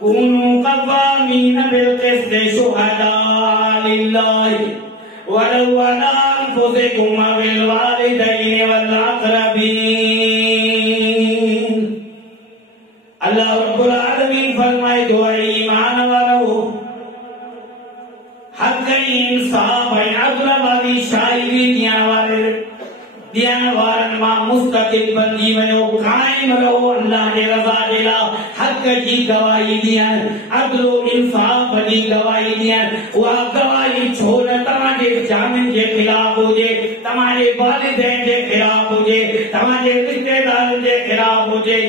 कुनू क़व्वामीन बिल क़िस्त शुहदा लिल्लाहि वलौ अला अनफुसिकुम बिल वालिदैनि वल अक़रबीन। अल्लाह रब्बुल आलमीन फरमाए दो ईमान वालो हक इंसाफ है अदल वाली शायरी दिया वारन मां मुस्तकिल बंदी वयो कायम रहो अल्लाह के रजा जे ला हक की गवाही दियन अदल इंसाफ की गवाही दियन वा गवाही छो न तमाजे जामिन के खिलाफ हुजे तमारे वालिदैन के खिलाफ हुजे तमारे रिश्तेदारन के खिलाफ हुजे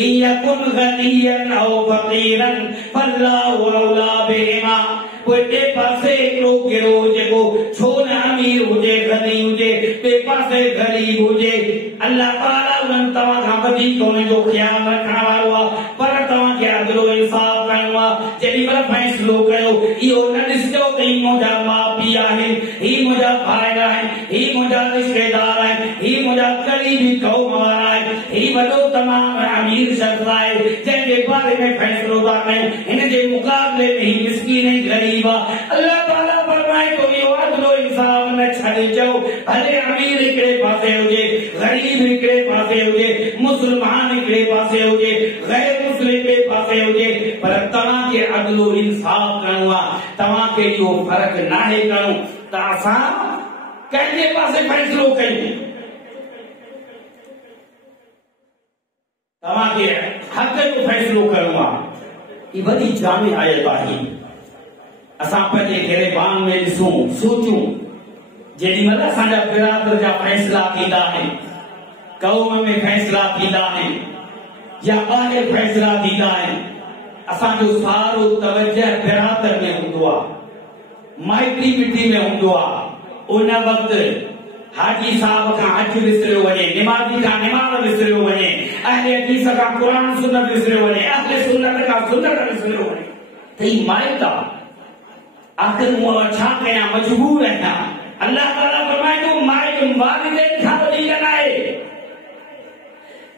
इयकुन गनियन औ फकीरन फल्लाहु औला बिहिमा कोई पासे एकड़ो गिरोह जेको छो न अमीर हुजे गनी हुजे बे पासे गरीब हुजे अल्लाह ताला उन तवा खां वधीक उन जो ख्याल रखण वारो आहे पर तव्हां खे अदलो इंसाफ करणो आहे जेॾी महिल फ़ैसिलो कयो इहो न ॾिसजो त ही मुंहिंजा माउ पीउ आहिनि ही मुंहिंजा भाइर आहिनि ही मुंहिंजा रिश्तेदार आहिनि ही मुंहिंजा क़रीबी क़ौम वारा आहिनि ही वॾो तमामु अमीर शख़्स आहे जंहिंजे बारे में फ़ैसिलो था कयूं हिन जे मुक़ाबले में ही मिस्कीन ऐं गरीब आहे अल्लाह ताला फरमाए थो इहो अदलो इंसाफ न छॾिजो भले अमीर हिकिड़े पासे हुजे गरीब हिकिड़े पासे हुजे मुस्लमान हिकिड़े पासे हुजे गैर मुस्लिम हिकिड़े पासे हुजे पर तव्हांखे अदलो इंसाफ करणो आहे तव्हांखे इहो फ़र्क़ु नाहे करणो त असां कंहिंजे पासे फ़ैसिलो कयूं तव्हांखे हक़ जो फ़ैसिलो करणो आहे ये बड़ी जामी आयत आहे। असां पंहिंजे गिरबान में ॾिसूं सोचूं जेॾी महिल असांजा बिरादर जा फ़ैसिला थींदा आहिनि, क़ौम में फ़ैसिला थींदा आहिनि या ॿाहिरि फ़ैसिला थींदा आहिनि, असांजो सारो तवजह बिरादर में हूंदो आहे, माइटी मिटी में हूंदो आहे। उन वक़्तु हाजी साहब खां हज विसरियो वञे, निमाज़ी खां निमाज़ विसरियो वञे, अहले हदीस खां क़ुरान सुन्नत विसरियो वञे, अहले सुन्नत खां सुन्नत विसरियो वञे। त ही माइट आहे। आख़िर मूं छा कयां, मजबूर आहियां। अल्लाह ताला फरमाए थो माइट वालिदैन खां वधीक न आहे।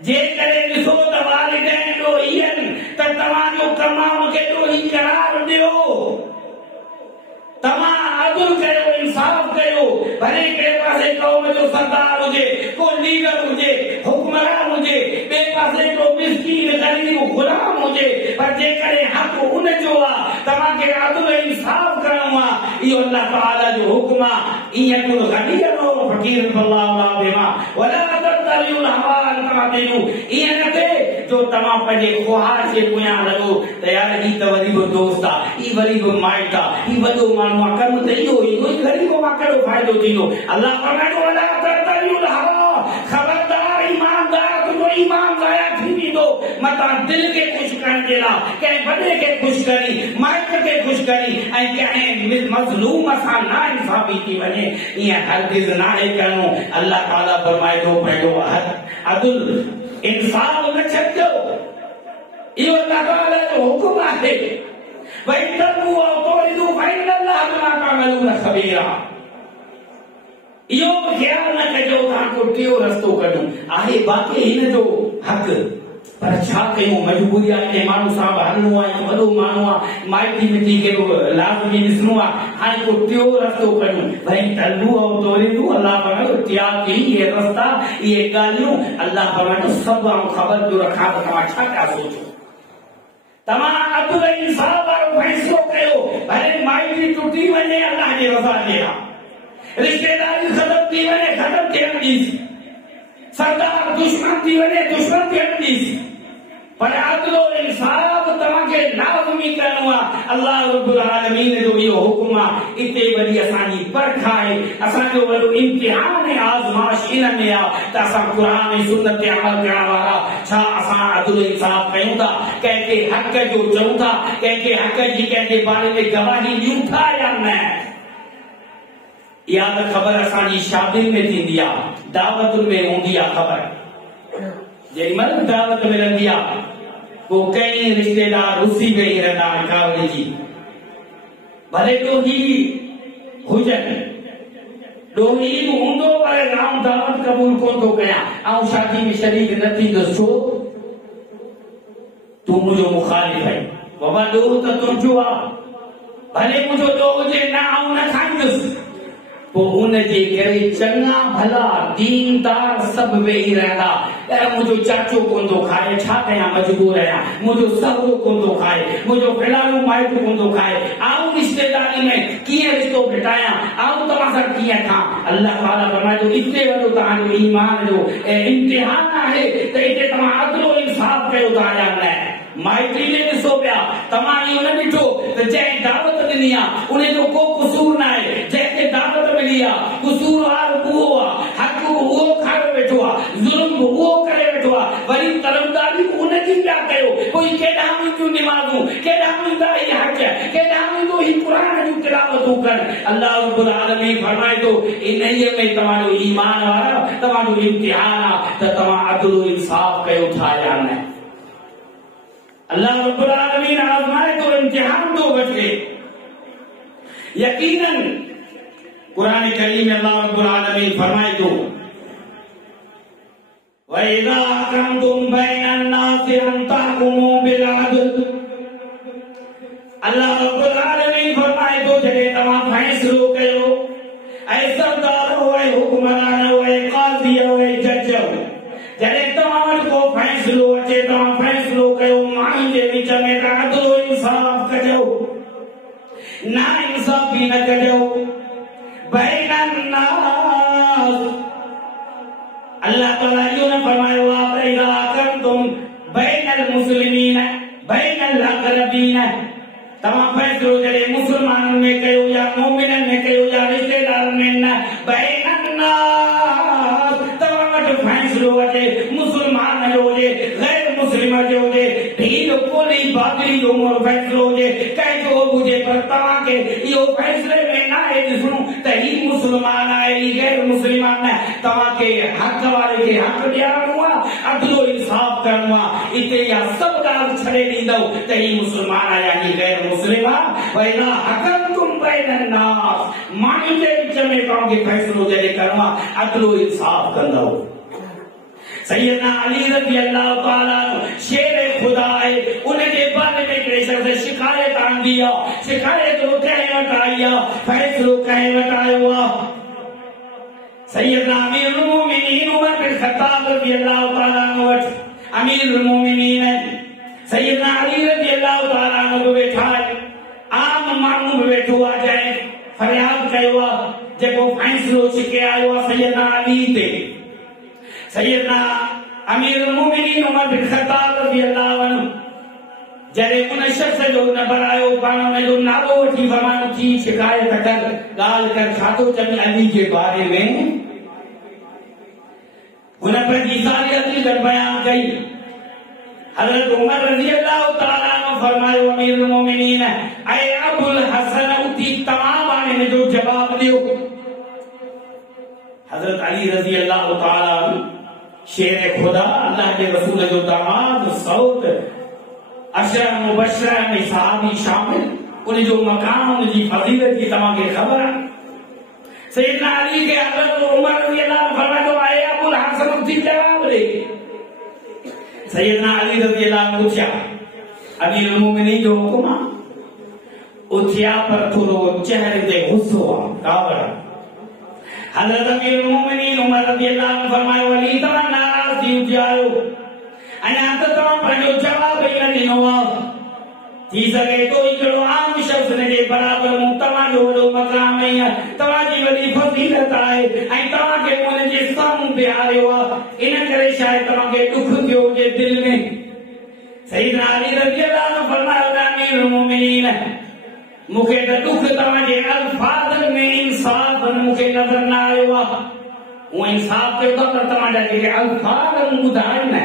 जेकॾहिं ॾिसो त वालिदैन जो ईअं त तव्हांजो कमाउ खे ॾोही करार ॾियो, तव्हां अदल कयो, इंसाफ़ कयो। भले के पासे क़ौम जो सरदार हुजे, को लीडर हुजे, हुक्मरान हुजे, ॿिए पासे को मिस्कीन ग़रीब ग़ुलाम हुजे, पर जेकॾहिं हक़ उन जो आहे, तव्हांखे अदल इंसाफ़ करणो आहे। इहो अल्लाह ताला जो हुक्म आहे। ईअं कुल ग़नीयन व फ़क़ीर अल्लाह बिमा वला ततबिउल हवा अन तादिलू। ईअं न थिए जो तव्हां पंहिंजे ख़्वाहिश जे पुठियां लॻो त यार ही त वरी बि दोस्त आहे, ही वरी बि माइट आहे, ही वॾो माण्हू आहे, कमु त इहो ईंदो, ग़रीब मां कहिड़ो फ़ाइदो थींदो। अल्लाह फरमाए थो वला ततबिउल हवा, ख़बरदार ईमानदार, तुंहिंजो ईमान ज़ाया थी वेंदो। मतां दिलि खे ख़ुशि करण जे लाइ कंहिं वॾे खे ख़ुशि करी, माइट खे ख़ुशि करी ऐं कंहिं मज़लूम सां नाइंसाफ़ी थी वञे, ईअं हरगिज़ नाहे करणो। अल्लाह ताला फरमाए थो पंहिंजो अदल इंसाफ़ न छॾिजो। इहो अल्लाह ताला जो हुकुम आहे। भई तबू औ तोरिदू फइन अल्लाह बिमा तामलून ख़बीर। इहो ख़्याल न कजो तव्हां को टियों रस्तो कढूं आहे, बाक़ी हिन जो हक़, पर छा कयूं, मजबूरी आहे। के माण्हू सां हलणो आहे, वॾो माण्हू आहे, माइटी मिटी खे लाज़मी ॾिसणो आहे। हाणे को टियों रस्तो कढूं, भई तलू ऐं तोरिदू। अल्लाह फरमाए त्यागी इहे रस्ता, इहे ॻाल्हियूं अल्लाह फरमाए सभु ख़बर जो रखां त तव्हां छा था सोचो। तव्हां अदल इंसाफ़ वारो फ़ैसिलो कयो। भले माइटी टुटी वञे अल्लाह जी रज़ा जे लाइ, रिश्तेदारी ख़तम थी वञे, ख़तम थियण ॾीस, सरदार दुश्मन थी वञे, दुश्मन थियण ॾीस, पर अदल इंसाफ़ तव्हांखे लाज़मी करणो आहे। अल्लाह रब्बुल आलमीन जो इहो हुकुम आहे। इते वरी असांजी परख आहे, असांजो वॾो इम्तिहान ऐं आज़माइश इन में आहे त असां क़ुरान ऐं सुन्नत ते अमल करण वारा छा असां अदल इंसाफ़ कयूं था, कंहिंखे हक़ जो चऊं था, कंहिंखे हक़ जी कंहिंजे बारे में गवाही ॾियूं था या न। इहा त ख़बर असांजी शादियुनि में थींदी आहे, दावतुनि में हूंदी आहे ख़बर। जेॾी महिल दावत मिलंदी आहे, पोइ कई रिश्तेदार रुसी वेही रहंदा आहिनि कावड़ी जी, भले ॾोही हुजनि, ॾोही बि हूंदो पर राम दावत क़बूल कोन थो कयां ऐं शादी में शरीक न थींदुसि। छो? तूं मुंहिंजो मुखालिफ़ आहीं। बाबा ॾोह त तुंहिंजो आहे, भले मुंहिंजो ॾोह हुजे न आऊं न खाईंदुसि। पोइ उनजे करे चङा भला दीनदार सभु वेही रहंदा। मुंहिंजो चाचो कोन थो खाए, छा कयां, मजबूर आहियां। मुंहिंजो सहुरो कोन थो खाए, मुंहिंजो फलाणो माइट कोन थो खाए, आऊं रिश्तेदारी में कीअं रिश्तो फिटायां, आऊं तव्हां सां कीअं खां। अल्लाह ताला फरमाए थो इते वॾो तव्हांजो ईमान जो इम्तिहान आहे त इते तव्हां अदल इंसाफ़ कयो था या न। माइटी में ॾिसो पिया, तव्हां इहो न ॾिठो त जंहिं दावत ॾिनी आहे उनजो को क़सूर न आहे, जंहिंखे दावत मिली आहे क़सूरवार उहो आहे, हक़ उहो खाए वेठो आहे, ज़ुल्म उहो करे वेठो आहे, वरी तरफ़दारी उनजी पिया कयो। पोइ केॾां मुंहिंजूं निमाज़ूं, केॾां मुंहिंजा ही हक़, केॾां मुंहिंजो ही क़ुरान जूं तिलावतूं कर। अल्लाह रब्बुल आलमीन फरमाए थो इन्हीअ में तव्हांजो ईमान वारा तव्हांजो इम्तिहान आहे त तव्हां अदल इंसाफ़ कयो था या न। अल्लाह रब्बुल आलमीन आज़माए थो, इम्तिहान थो वठे। यकीनन कुरान करीम में अल्लाह रब्बुल आलमीन फरमाए थो वइज़ा हकमतुम बैनन नासि अन तहकुमू बिल अदल। अल्लाह रब्बुल आलमीन फरमाए थो जॾहिं तव्हां फ़ैसिलो कयो, ऐं सरदार ऐं हुक्मरान ऐं क़ाज़ी ऐं जज, जॾहिं तव्हां वटि को फ़ैसिलो अचे, तव्हां फ़ैसिलो कयो माण्हुनि जे विच में त अदल इंसाफ़ कजो, ना इंसाफ़ी न कजो। बैनन नास, अल्लाह ताला इहो न फरमायो आहे वइज़ा हकमतुम बैनल मुस्लिमीन बैनल अक़रबीन अय्युहन्नास तव्हां वटि फ़ैसिलो अचे मुस्लमान जो हुजे गैर मुस्लिम जो हुजे ढील कोली बादरी जो फ़ैसिलो हुजे कंहिंजो हुजे पर तव्हांखे इहो फ़ैसिले में न आहे ॾिसणो त ही मुस्लमान आहे ही गैर मुस्लिमान न तव्हांखे हक़ वारे खे हक़ ॾियारणो आहे अदलो इंसाफ़ करणो आहे इते इहा सभु ॻाल्हि छॾे ॾींदव त ही मुस्लमान आहे या ही गैर मुस्लिम आहे वइला हक़मतुम बैनन्नास माण्हुनि जे विच में तव्हांखे फ़ैसिलो जॾहिं करणो आहे अदलो इंसाफ़ कंदव सैयदना अली रज़ी अल्लाह ताला शेर खुदा है उनके बारे में प्रेशर से शिकायत आंदी है शिकायत वो कहे बताई है फैसलो कहे बताया हुआ सैयदना अमीरुल मोमिनीन उमर बिन खत्ताब रज़ी अल्लाह ताला अन्हु अमीरुल मोमिनीन सैयदना अली रज़ी अल्लाह ताला अन्हु बैठा है आम माण्हू बैठो आ जाए फरियाद कयो आहे जेको फैसलो छिके आयो आहे सैयदना अली ते सैयदना अमीरुल मोमिनीन उमर बिन खत्ताब रज़ी अल्लाह अन्हु जॾहिं उन शख्स जो नंबर आयो पाण उन जो नालो वठी फरमायो थी शिकायत कर ॻाल्हि कर छा थो चई अली जे बारे में हुन पंहिंजी सारी हक़ीक़त बयान कई हज़रत उमर रज़ी अल्लाह ताला अन्हु फरमायो अमीरुल मोमिनीन ऐ अबुल हसन उती तमाम हाणे जो जवाब ॾियो हज़रत अली रज़ी अल्लाह ताला शेर खुदा अल्लाह के रसूल जो दामाद सऊद अशरा मुबशरा में सहाबी शामिल उन जो मकाम उन जी फजीलत की तव्हांखे ख़बर आहे सैयदना अली के हज़रत उमर रज़ी अल्लाह फरमायो आए अबुल हसन उठी जवाब दे सैयदना अली रज़ी अल्लाह पूछा अमीरुल मोमिनीन जो हुक्म उथिया पर थोड़ो चेहरे ते गुस्सो कावड़ हज़रत अमीरुल मोमिनीन उमर रज़ी अल्लाह अन्हु फरमायो अली तव्हां नाराज़ थी उथियायो अञा त तव्हां पंहिंजो जवाब ई न ॾिनो आहे थी सघे थो हिकिड़ो आम शख़्स जे बराबरि मूं तव्हांजो वॾो मक़ाम ऐं तव्हांजी वॾी फज़ीलत आहे ऐं तव्हांखे हुन जे साम्हूं बीहारियो आहे इन करे शायदि तव्हांखे ॾुख थियो हुजे दिलि में सैयदना अली रज़ी अल्लाह अन्हु फरमायो अमीरुल मोमिनीन मूंखे त ॾुख तव्हांजे अल्फाज़नि में इंसाफ़ मूंखे नज़र न आयो आहे हूअं इंसाफ़ कयो था पर तव्हांजा जेके अल्फाज़ ॿुधाइनि न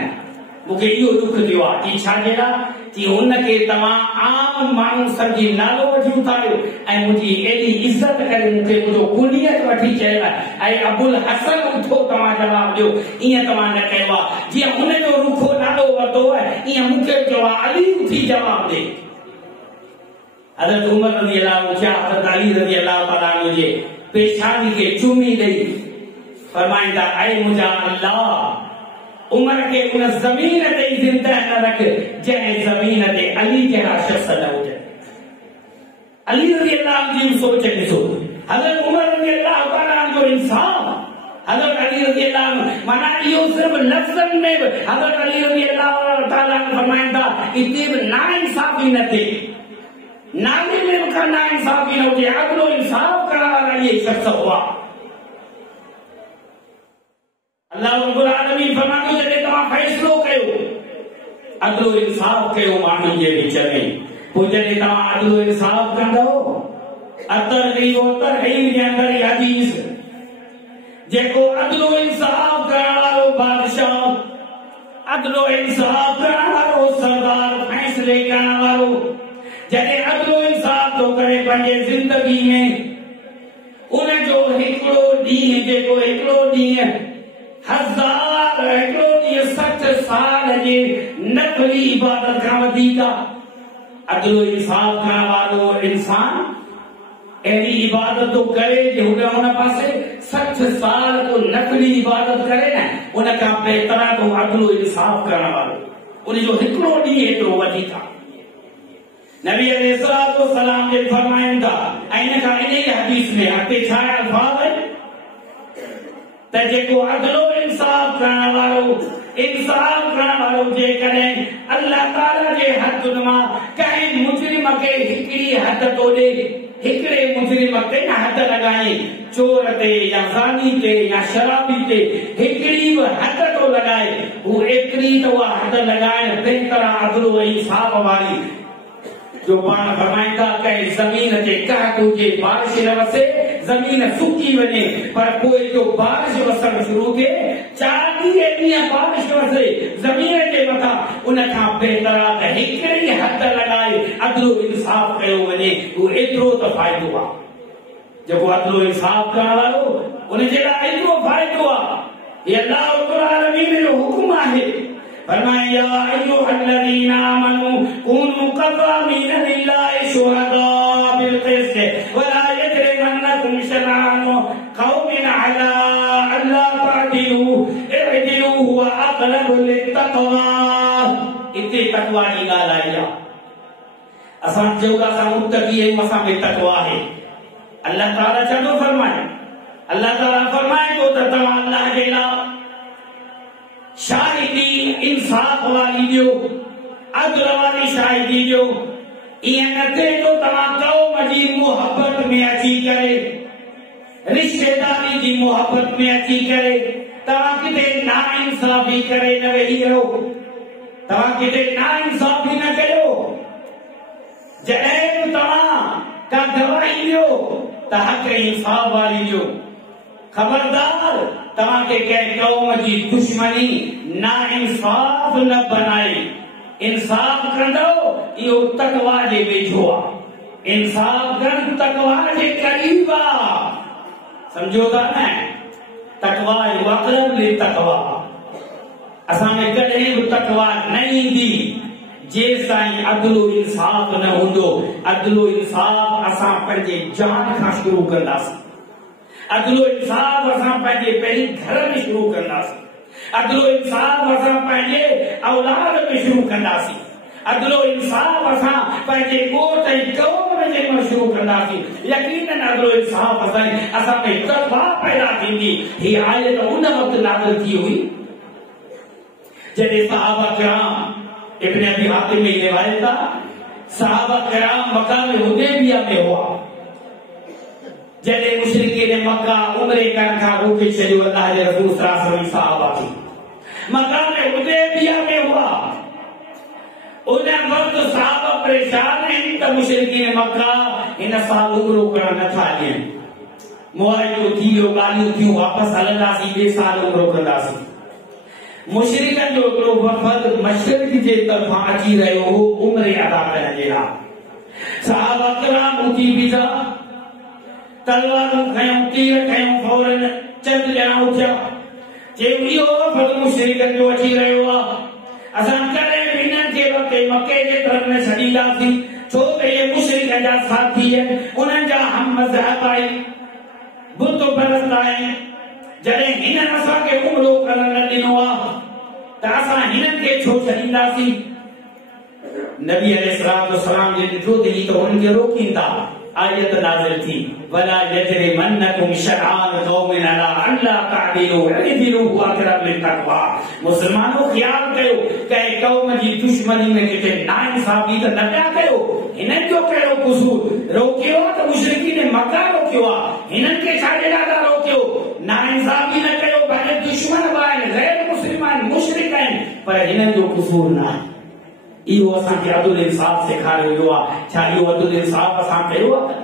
मूंखे इहो ॾुख थियो आहे की छाजे लाइ की हुनखे तव्हां आम माण्हू सम्झी नालो वठी उथारियो ऐं मुंहिंजी एॾी इज़त करे मूंखे मुंहिंजो कुनियत वठी चयो आहे ऐं अबुल हसन उथो तव्हां जवाब ॾियो ईअं तव्हां न कयो आहे जीअं हुनजो रुखो नालो वरितो आहे ईअं मूंखे चयो आहे अली उथी जवाब ॾे हज़रत उमर रज़ी अल्लाह उथिया हज़रत अली रज़ी अल्लाह ताला अन्हु जे पेशानी खे चुमी ॾेई फरमाईंदा ऐ मुंहिंजा अल्लाह उमर के उन ज़मीन ते ज़िंदा न रख जंहिं ज़मीन ते अली जहिड़ा शख़्स न हुजनि अली रज़ी अल्लाह जी सोच ॾिसो हज़रत उमर रज़ी अल्लाह ताला जो इंसाफ़ हज़रत अली रज़ी अल्लाह माना इहो सिर्फ़ लफ़्ज़नि में बि हज़रत अली रज़ी अल्लाह ताला फरमाईंदा इते बि नाइंसाफ़ी न थिए नाले में भी ना इंसाफी न हुजे अदलो इंसाफ़ करण वारा इहे शख़्स हुआ अल्लाह रब्बुल आलमीन फरमातो जॾहिं तव्हां फ़ैसिलो कयो अदलो इंसाफ़ कयो माण्हुनि जे विच में पोइ जॾहिं तव्हां अदलो इंसाफ़ कंदव अतरग़ीब तरहीब जे अंदरि हदीस जेको अदलो इंसाफ़ करण वारो बादशाह अदलो इंसाफ़ करण वारो सरदार फ़ैसिले करण वारो जॾहिं अदलो इंसाफ़ थो करे पंहिंजे ज़िंदगी में उन जो हिकिड़ो ॾींहुं जेको हिकिड़ो ॾींहुं हज़ार हिकिड़ो ॾींहुं 60 साल जे नफ़ली इबादत खां वधीक अदलो इंसाफ़ करण वारो इंसान अहिड़ी इबादत थो करे जो हुन पासे 60 साल को नफ़ली इबादत करे न उन खां बहितर तो अदलो इंसाफ़ करण वारो उन जो हिकिड़ो ॾींहुं एतिरो वधीक नबी अलैहिस्सलातु वस्सलाम जे फरमाइनि था ऐं इन खां इन हदीस में अॻिते छा अल्फाज़ आहिनि त जेको अदलो इंसाफ़ करण वारो जेकॾहिं अल्लाह ताला जे हदुनि मां कंहिं मुजरिम खे हिकिड़ी हद थो ॾे हिकिड़े मुजरिम ते न हद लॻाए चोर ते या ज़ानी ते या शराबी ते हिकिड़ी बि हद थो लॻाए हू एतिरी त उहा हद लॻाइण बहितर अदलो इंसाफ़ वारी जो पाण फरमाईंदा कंहिं ज़मीन ते कहत हुजे बारिश न वसे ज़मीन सुकी वञे पर पोइ जो बारिश वसण शुरू थिए 40 ॾींहं बारिश वसे ज़मीन जे मथां उन खां बहितर त हिकिड़ी हद लॻाए अदलो इंसाफ़ कयो वञे उहो एतिरो त फ़ाइदो आहे जेको अदलो इंसाफ़ करण वारो उन जे लाइ एतिरो फ़ाइदो आहे ये अल्लाह रब्बुल आलमीन जो हुक्म आहे फरमाए या अय्युहल्लज़ीना आमनू कुनू क़वामीन लिल्लाहि शुहदा बिल क़िस्त वला यजरिमन्नकुम शनआनु क़ौमिन अला अल्ला तअदिलू इअदिलू हुवा अक़रबु लित्तक़वा इते तक़वा जी ॻाल्हि आई आहे असां चऊं असां मुत्तक़ी आहियूं असां में तक़वा आहे अल्लाह ताला छा फरमाए अल्लाह ताला फरमाए तो तव्हां अल्लाह जे लाइ शाहिदी इंसाफ वाली ॾियो अदल वारी शाहिदी ॾियो ईअं न थिए तो तव्हां क़ौम जी मोहब्बत में अची करे रिश्तेदारी जी मोहब्बत में अची करे तव्हां किथे नाइंसाफ़ी करे न वेही रहो तव्हां किथे नाइंसाफ़ी न कयो जॾहिं तव्हां का गवाही ॾियो त हक़ इंसाफ वारी ॾियो खबरदार तव्हां के कंहिं क़ौम जी दुश्मनी नाइंसाफ न बनाए इंसाफ कंदो इहो तक़वा जे वेझो आहे इंसाफ करण तक़वा जे क़रीब आहे समझो था न तक़वा अक़रब लित्तक़वा असां में कॾहिं बि तक़वा न ईंदी जेसिताईं अदलो इंसाफ न हूंदो अदलो इंसाफ असां पंहिंजे जान खां शुरू कंदासीं अदलो इंसाफ असां पंहिंजे पहिरीं घर में शुरू कंदासीं अदलो इंसाफ असां पंहिंजे औलाद में शुरू कंदासीं अदलो इंसाफ असां पंहिंजे ॻोठ ऐं क़ौम जे में शुरू कंदासीं यकीनन अदलो इंसाफ असां में तक़वा पैदा थींदी हीअ आयत उन वक़्तु नाज़िल थी हुई जॾहिं सहाबा किराम इब्न अबी हातिम में रिवायत आहे सहाबा किराम मकाम हुदैबिया में हुआ जॾहिं मुशरिकीन मक्का उम्रे करण खां रोके छॾियो अल्लाह जे रसूल सल्लल्लाहु अलैहि वसल्लम सहाबा खे मकाम हुदैबिया में हुआ उन वक़्तु सहाबा परेशान आहिनि त मुशरिकीन मक्का हिन साल उम्रो करण नथा ॾियनि मुआहिदो थी वियो ॻाल्हियूं थियूं वापसि हलंदासीं ॿिए साल उम्रो कंदासीं मुशरिकनि जो हिकिड़ो वफ़द मशरिक़ जे तरफ़ां अची रहियो हो उम्रे अदा करण जे लाइ सहाबा किराम उथी बीठा तलवारूं खयूं तीर खयूं फौरन चंद ॼणा उथिया चयूं इहो वफ़द मुशरिकनि जो अची रहियो आहे असां कॾहिं बि हिननि खे वक़्तु मके जे तरफ़ न छॾींदासीं छो त इहे मुशरिकनि जा साथी आहिनि उन्हनि जा हम मज़हब आहिनि बुत परस्त आहिनि जॾहिं हिननि असांखे उम्रो करण न ॾिनो आहे त असां हिननि खे छो छॾींदासीं नबी अलैहिस्सलातु वस्सलाम जे ॾिठो त ही त हुननि खे रोकींदा आयत नाज़िल थी वला यजरिमन्नकुम शनआन क़ौमिन अला अल्ला तअदिलू इअदिलू हुवा अक़रबु लित्तक़वा मुस्लमानो ख्याल कयो कंहिं क़ौम जी दुश्मनी में किथे नाइंसाफ़ी त न पिया कयो हिननि जो कहिड़ो क़सूर रोकियो त मुशरिकीन मक्का रोकियो आहे हिननि खे छा जे लाइ रोकियो नाइंसाफ़ी न कयो भले दुश्मन आहिनि गैर मुस्लिम आहिनि मुशरिक आहिनि पर हिननि जो क़सूर न आहे इहो असांखे अदल इंसाफ सेखारियो वियो आहे छा इहो अदल इंसाफ असां कयो आहे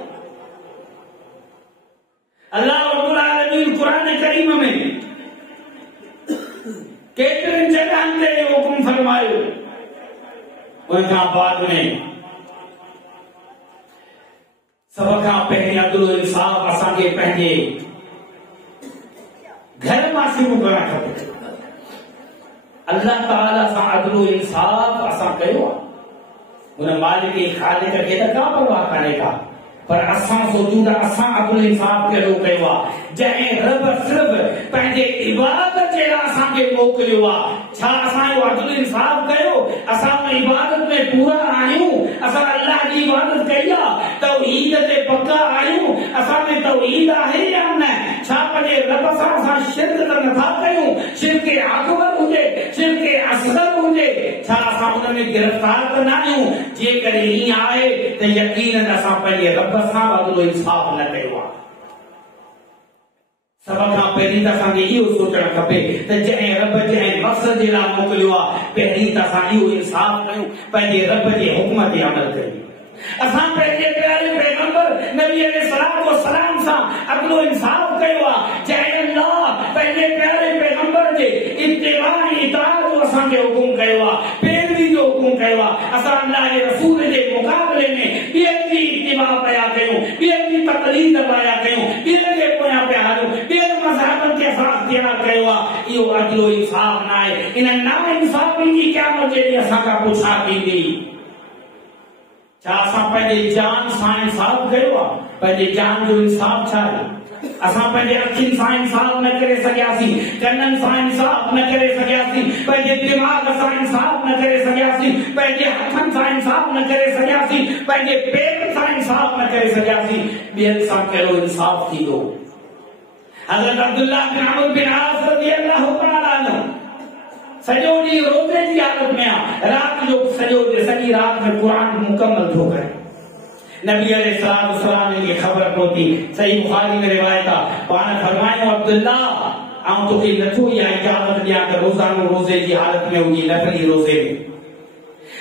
अल्लाह रब्बुल आलमीन क़ुरान करीम में केतिरनि जॻहनि ते हुकुम फरमायो उन खां बाद में सभ खां पहिरीं अदल इंसाफ असांखे पंहिंजे घर मां शुरू करणु खपे अल्लाह ताला सां अदल इंसाफ असां कयो आहे उन मालिक खालिक खे त का परवाह कान्हे का पर असां सोचूं था असां अदल इंसाफ कहिड़ो कयो आहे जंहिं रब सिर्फ़ पंहिंजे इबादत जे लाइ असांखे मोकिलियो आहे छा असां इहो अदल इंसाफ कयो असां उन इबादत में पूरा आहियूं असां अल्लाह जी इबादत कई आहे तौहीद ते पका आहियूं असां में तौहीद आहे या न छा पंहिंजे रब सां असां शिरक त नथा कयूं शिरक अकबर हुजे शिरक असगर हुजे छा असां उन में गिरफ़्तार त न आहियूं जेकॾहिं ईअं आहे त यकीनन असां पंहिंजे रब सां अदल इंसाफ न कयो आहे सभ खां पहिरीं त असांखे इहो सोचणु खपे त जंहिं रब जंहिं मक़सद जे लाइ मोकिलियो आहे पहिरीं त असां इहो इंसाफ कयूं पंहिंजे रब जे हुक्म ते अमल कयूं असां पंहिंजे प्यारे पैगंबर नबी अलैहिस्सलाम सां अदल इंसाफ कयो आहे। जंहिं अल्लाह पंहिंजे प्यारे पैगंबर जे इत्तिबा इताअत जो असांखे हुकुम कयो आहे, पैरवी जो हुकुम कयो आहे। असां अल्लाह जे रसूल जे मुक़ाबले में ॿियनि जी इत्तिबा पिया कयूं, ॿियनि जी तक़लीद पिया कयूं, ॿियनि जे पोयां पिया हलूं, ॿियनि मज़हबनि खे असां इख्तियार कयो आहे। इहो अदल इंसाफ न आहे। इन ना इंसाफ़ी जी क़यामत जे ॾींहुं असांखां पुछा थींदी। छा असां पंहिंजे जान सां इंसाफ कयो आहे? पंहिंजे जान जो इंसाफ छा आहे? असां पंहिंजे अखियुनि सां इंसाफ न करे सघियासीं, कननि सां इंसाफ न करे सघियासीं, पंहिंजे दिमाग़ सां इंसाफ न करे सघियासीं, पंहिंजे हथनि सां इंसाफ न करे सघियासीं, पंहिंजे पेरनि सां इंसाफ न करे सघियासीं। ॿियनि सां कहिड़ो इंसाफ थींदो? हज़रत अब्दुल्लाह बिन अमर बिन आस रज़ियल्लाहु तआला अन्हु सॼो ॾींहुं रोज़े जी हालत में आहे, राति जो सॼी राति में क़ुरान मुकम्मल थो करे। नबी अलैहिस्सलाम खे ख़बर पहुती, सही बुखारी में रिवायत आहे, पाण फरमायो अब्दुल्ला आउं तोखे नथो इहा इजाज़त ॾियां त रोज़ानो रोज़े जी हालत में हुजे, नफ़ली रोज़े में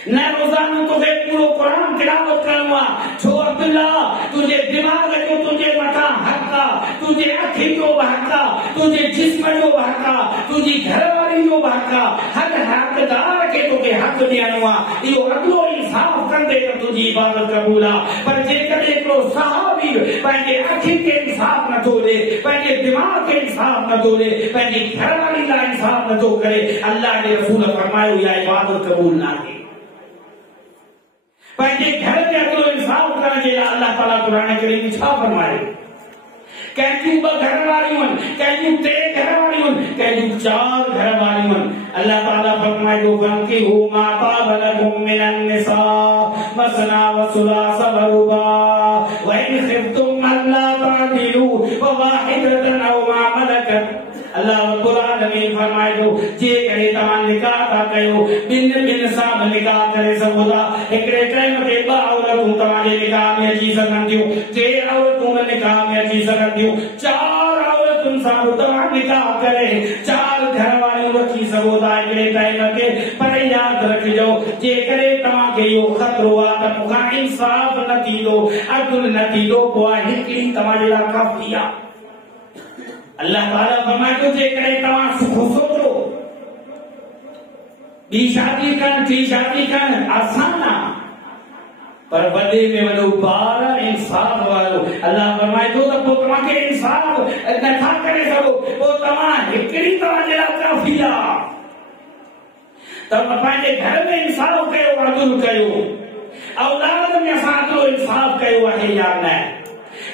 न। रोज़ानो तोखे पूरो क़ुरान तिलावत करणो आहे। छो अब्दुल्ला तुंहिंजे दिमाग़ जो तुंहिंजे मथां हक़ आहे, तुंहिंजे अखियुनि जो बि हक़ आहे, तुंहिंजे जिस्म जो बि हक़ आहे, तुंहिंजी घरवारी जो बि हक़ आहे। हर हक़दार खे तोखे हक़ ॾियणो आहे। इहो अदलो इंसाफ कंदे त तुंहिंजी इबादत क़बूल आहे। पर जेकॾहिं हिकिड़ो सहाबी पंहिंजे अखियुनि खे इंसाफ नथो ॾे, पंहिंजे दिमाग़ खे इंसाफ नथो ॾे, पंहिंजी घरवारी लाइ इंसाफ नथो करे, अल्लाह जे रसूल फरमायो इहा इबादत क़बूल न आहे। पंहिंजे घर में अदलो इंसाफ करण जे लाइ अल्लाह ताला क़ुरान करीम में छा फरमाए? कंहिंजूं 2 घरवारियूं आहिनि, कंहिंजूं 3 घरवारियूं आहिनि, कंहिंजूं 4 घरवारियूं आहिनि। अल्लाह ताला फरमाए थो फंकिहू मा ताब लकुम मिनन निसा मसना व सुलास व रुबा व इन खिफ्तुम अल्ला तादिलू फवाहिदतन औ मा मलकत। अल्लाह रब्बुल आलमीन फरमाए थो जे करे तव्हां निकाह था कयो, ॿिनि सां बि निकाह करे सघो था। हिकिड़े टाइम ते 2 औरतूं तव्हांजे निकाह में अची सघनि थियूं, 3 औरतूं निकाह में अची सघनि थियूं, 4 औरतुनि सां बि तव्हां निकाह करे 4 घरवारियूं रखी सघो था हिकिड़े टाइम ते। पर यादि रखिजो जेकॾहिं तव्हांखे इहो ख़तरो आहे त मूंखां इंसाफ न थींदो, अदल न थींदो, पोइ हिकिड़ी तव्हांजे लाइ काफ़ी आहे। अल्लाह ताला फरमाए थो जेकॾहिं तव्हां सोचो ॿी शादी कनि, टी शादी कनि आसान आहे, पर वॾे में वॾो ॿार इंसाफ वारो। अल्लाह फरमाए थो त पोइ तव्हांखे इंसाफ नथा करे सघो, पोइ तव्हां हिकिड़ी तव्हांजे लाइ काफ़ी आहे। तव्हां पंहिंजे घर में इंसाफ कयो, अदल कयो। औलाद में असां अदल इंसाफ कयो आहे या न?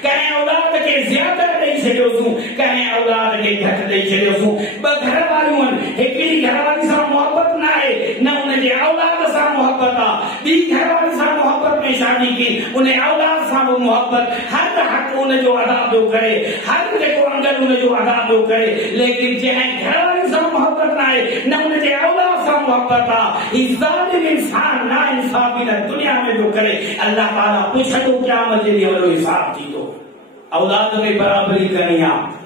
कंहिं औलाद खे ज़्यादा ॾेई छॾियोसीं, कंहिं औलाद खे घटि ॾेई छॾियोसीं। 2 घरवारियूं आहिनि, हिकिड़ी घरवारी सां मोहबत न आहे, न उनजे औलाद सां मोहबत आहे। ॿी घरवारी सां मोहबत में शादी की, उन औलाद सां बि मोहबत, हर हक़ उनजो अदा पियो करे, हर जेको अंगल उनजो अदा पियो करे। लेकिन जंहिं घरवारी सां मोहबत न आहे, न उनजे औलाद सां मोहबत आहे, ही ज़ालिम इंसान ना इंसाफ़ी न दुनिया में पियो करे। अल्लाह ताला पुछंदो क़यामत जे ॾींहुं वॾो हिसाब थींदो। औलाद में बराबरी करणी आहे।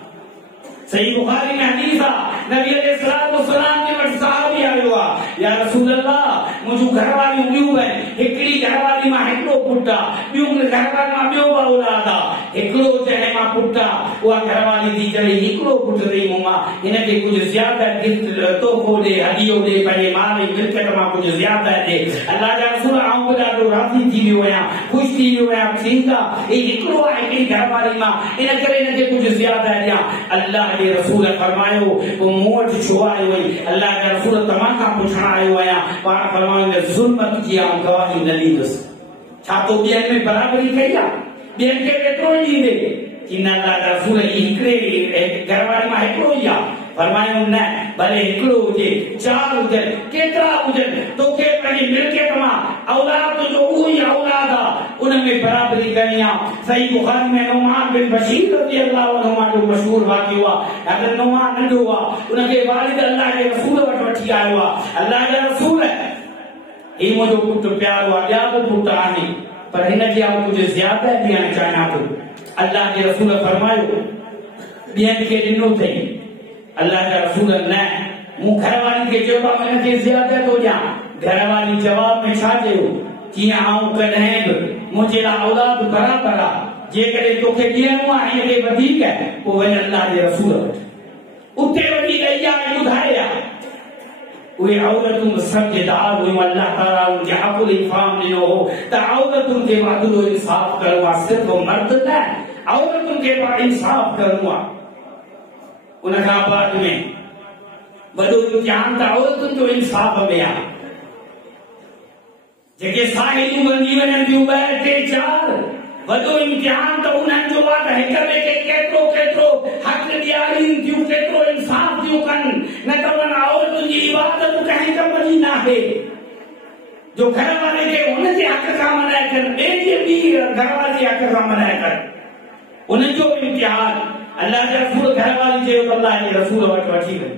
सही बुखारी में हदीस आहे, नबी अलैहिस्सलाम जे वटि सहाबी आयो आहे, या रसूल अल्लाह मुंहिंजूं घरवारियूं ॿियूं आहिनि, हिकिड़ी घरवारी मां हिकिड़ो पुटु आहे, ॿियूं घरवारी मां ॿियो औलाद आहे। हिकिड़ो जंहिं मां पुटु आहे उहा घरवारी थी चढ़ी हिकिड़ो पुटु अथई मूं मां, हिनखे कुझु ज़्यादा गिफ्ट तोहफ़ो ॾे, हदियो ॾे, पंहिंजे माल जी मिल्कियत मां कुझु ज़्यादा ॾे। अल्लाह जा रसूल आउं बि ॾाढो राज़ी थी वियो आहियां, ख़ुशि थी वियो आहियां। ठीकु आहे, ही हिकिड़ो आहे हिकिड़ी घरवारी मां, इन करे हिनखे कुझु ज़्यादा ॾियां। अल्लाह जे रसूल फरमायो पोइ मूं वटि छो आयो वई? अल्लाह जा रसूल तव्हां खां पुछण आयो आहियां। पाण फरमायो ज़ुल्मत जी आउं गवाही न ॾींदुसि। छा तो ॿियनि में बराबरी कई आहे? ॿियनि खे एतिरो ई ॾींदे कि न? अल्लाह जा रसूल हिकिड़े घरवारी मां हिकिड़ो ई आहे। फरमायो न, भले हिकिड़ो हुजे, 4 हुजनि, केतिरा हुजनि, तोखे पंहिंजी मिल्कियत मां औलाद जो उहो ई औलाद आहे, उन में बराबरी करणी आहे। सही बुखारी में नुमान बिन बशीर रज़ियल्लाहु अन्हु जो मशहूर वाक़ियो आहे। अगरि नुमान नंढो आहे, उनखे वालिद अल्लाह जे रसूल वटि वठी आयो आहे। अल्लाह जा रसूल ही मुंहिंजो पुटु प्यारो आहे, ॿिया बि पुट आहिनि, पर हिनखे आउं कुझु ज़्यादा ॾियणु चाहियां थो। अल्लाह जे रसूल फरमायो ॿियनि खे ॾिनो अथई। अल्लाह जा रसूल न, मूं घरवारी खे चयो आहे हिनखे ज़्यादा थो ॾियां। घरवारी जवाब में छा चयो? कि आऊं कॾहिं बि मुंहिंजे लाइ औलाद बराबरि आहे, जेकॾहिं तोखे ॾियणो आहे हिन खे वधीक पोइ वञ अल्लाह जे रसूल वटि, उते वञी ॾेई आहे ॿुधाए आहे। उहे औरतूं सब्जेदार हुयूं, अल्लाह ताला उनखे हक़ुल इन्फाम ॾिनो हो त औरतुनि खे अदल इंसाफ़ करिणो आहे, सिर्फ़ मर्द न, औरतुनि खे बि इंसाफ़ करिणो आहे। उन खां बाद में वॾो इम्तिहान त औरतुनि जो इंसाफ़ में आहे। जेके साहिलियूं बंदी वञनि थियूं 2 3 4, वॾो इम्तिहान त उन्हनि जो आहे त हिक ॿिए खे केतिरो केतिरो हक़ ॾियारीनि थियूं, केतिरो इंसाफ़ थियूं कनि। न त वञ औरतुनि जी इबादत कंहिं कम जी न आहे, जो घर वारे खे हुनजे हक़ खां मनाए कनि, ॿिए जे ॿी घर वारे जे हक़ खां मनाए कनि, उन्हनि जो इम्तिहान। अल्लाह जे रसूल घर वारी चयो त अल्लाह जे रसूल वटि वठी वञ।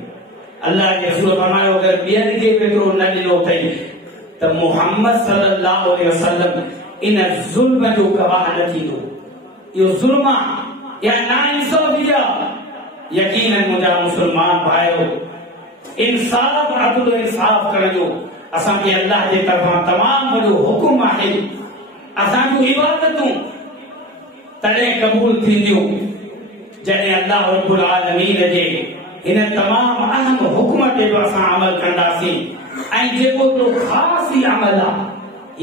अल्लाह जे रसूल फरमायो अगरि ॿियनि खे केतिरो न ॾिनो अथई त मुहम्मद सल्लल्लाहु अलैहि वसल्लम इन ज़ुल्म जो गवाह न थींदो। इहो ज़ुल्म आहे या नाइंसाफ़ी आहे। यकीनन मुंहिंजा मुस्लमान भाइयो, इंसाफ़ अदल इंसाफ़ करण जो असांखे अल्लाह जे तरफ़ां तमामु वॾो हुकुम आहे। असां जूं इबादतूं तॾहिं क़बूल थींदियूं जॾहिं अल्लाह रब्बुल आलमीन जे हिन तमामु अहम हुकुम ते बि असां अमल कंदासीं। ऐं जेको तो ख़ासि अमल आहे,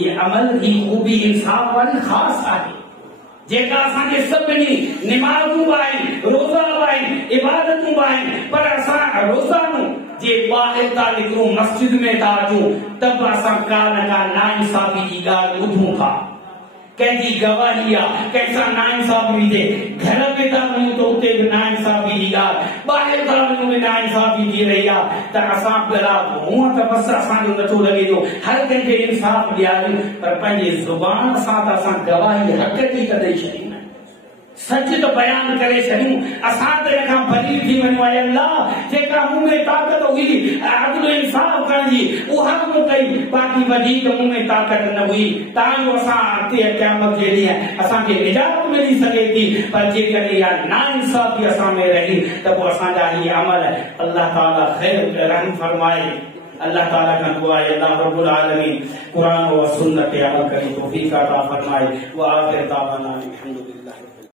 ये अमल ही खूबी इंसाफ़ वारी ख़ासि आहे, जेका असांखे सभिनी निमाज़ूं आहिनि, रोज़ा आहिनि, इबादतूं आहिनि, पर असां रोज़ानो जे ॿाहिरि था निकिरूं, मस्जिद में था अचूं, त बि असां का न का नाइंसाफ़ी जी ॻाल्हि ॿुधूं था। कंहिंजी गवाही आहे, कंहिंसां नाइंसाफ़ी हुजे, घर में था वञूं त उते बि नाइंसाफ़ी जी ॻाल्हि, ॿाहिरि था वञूं त नाइंसाफ़ी थी रही आहे। त असां पहिरां हूअं त बसि असांजो नथो लॻे थो हर कंहिंखे इंसाफ़ ॾियारियूं, पर पंहिंजे ज़ुबान सां त असां गवाही हक़ीक़त ॾेई छॾीं, सच त बयान करे छॾियूं। असां त हिन खां भली थी वञूं, ऐं अल्लाह जेका मूं में ताक़त हुई अदल इंसाफ़ करण जी उहा मूं कई, बाक़ी वधीक मूं में ताक़त न हुई। तां असां अॻिते क़यामत जे ॾींहुं असांखे निजात मिली सघे थी, पर जेकॾहिं इहा नाइंसाफ़ी असां में रही त पोइ असांजा हीअ अमल अल्लाह ताला ख़ैर रहम फरमाए। अल्लाह ताला का दुआ है अल्लाह रब्बुल आलमीन कुरान व सुन्नत पे अमल करे तौफीक अता फरमाए। व आखिर दावाना अल्हम्दुलिल्लाह।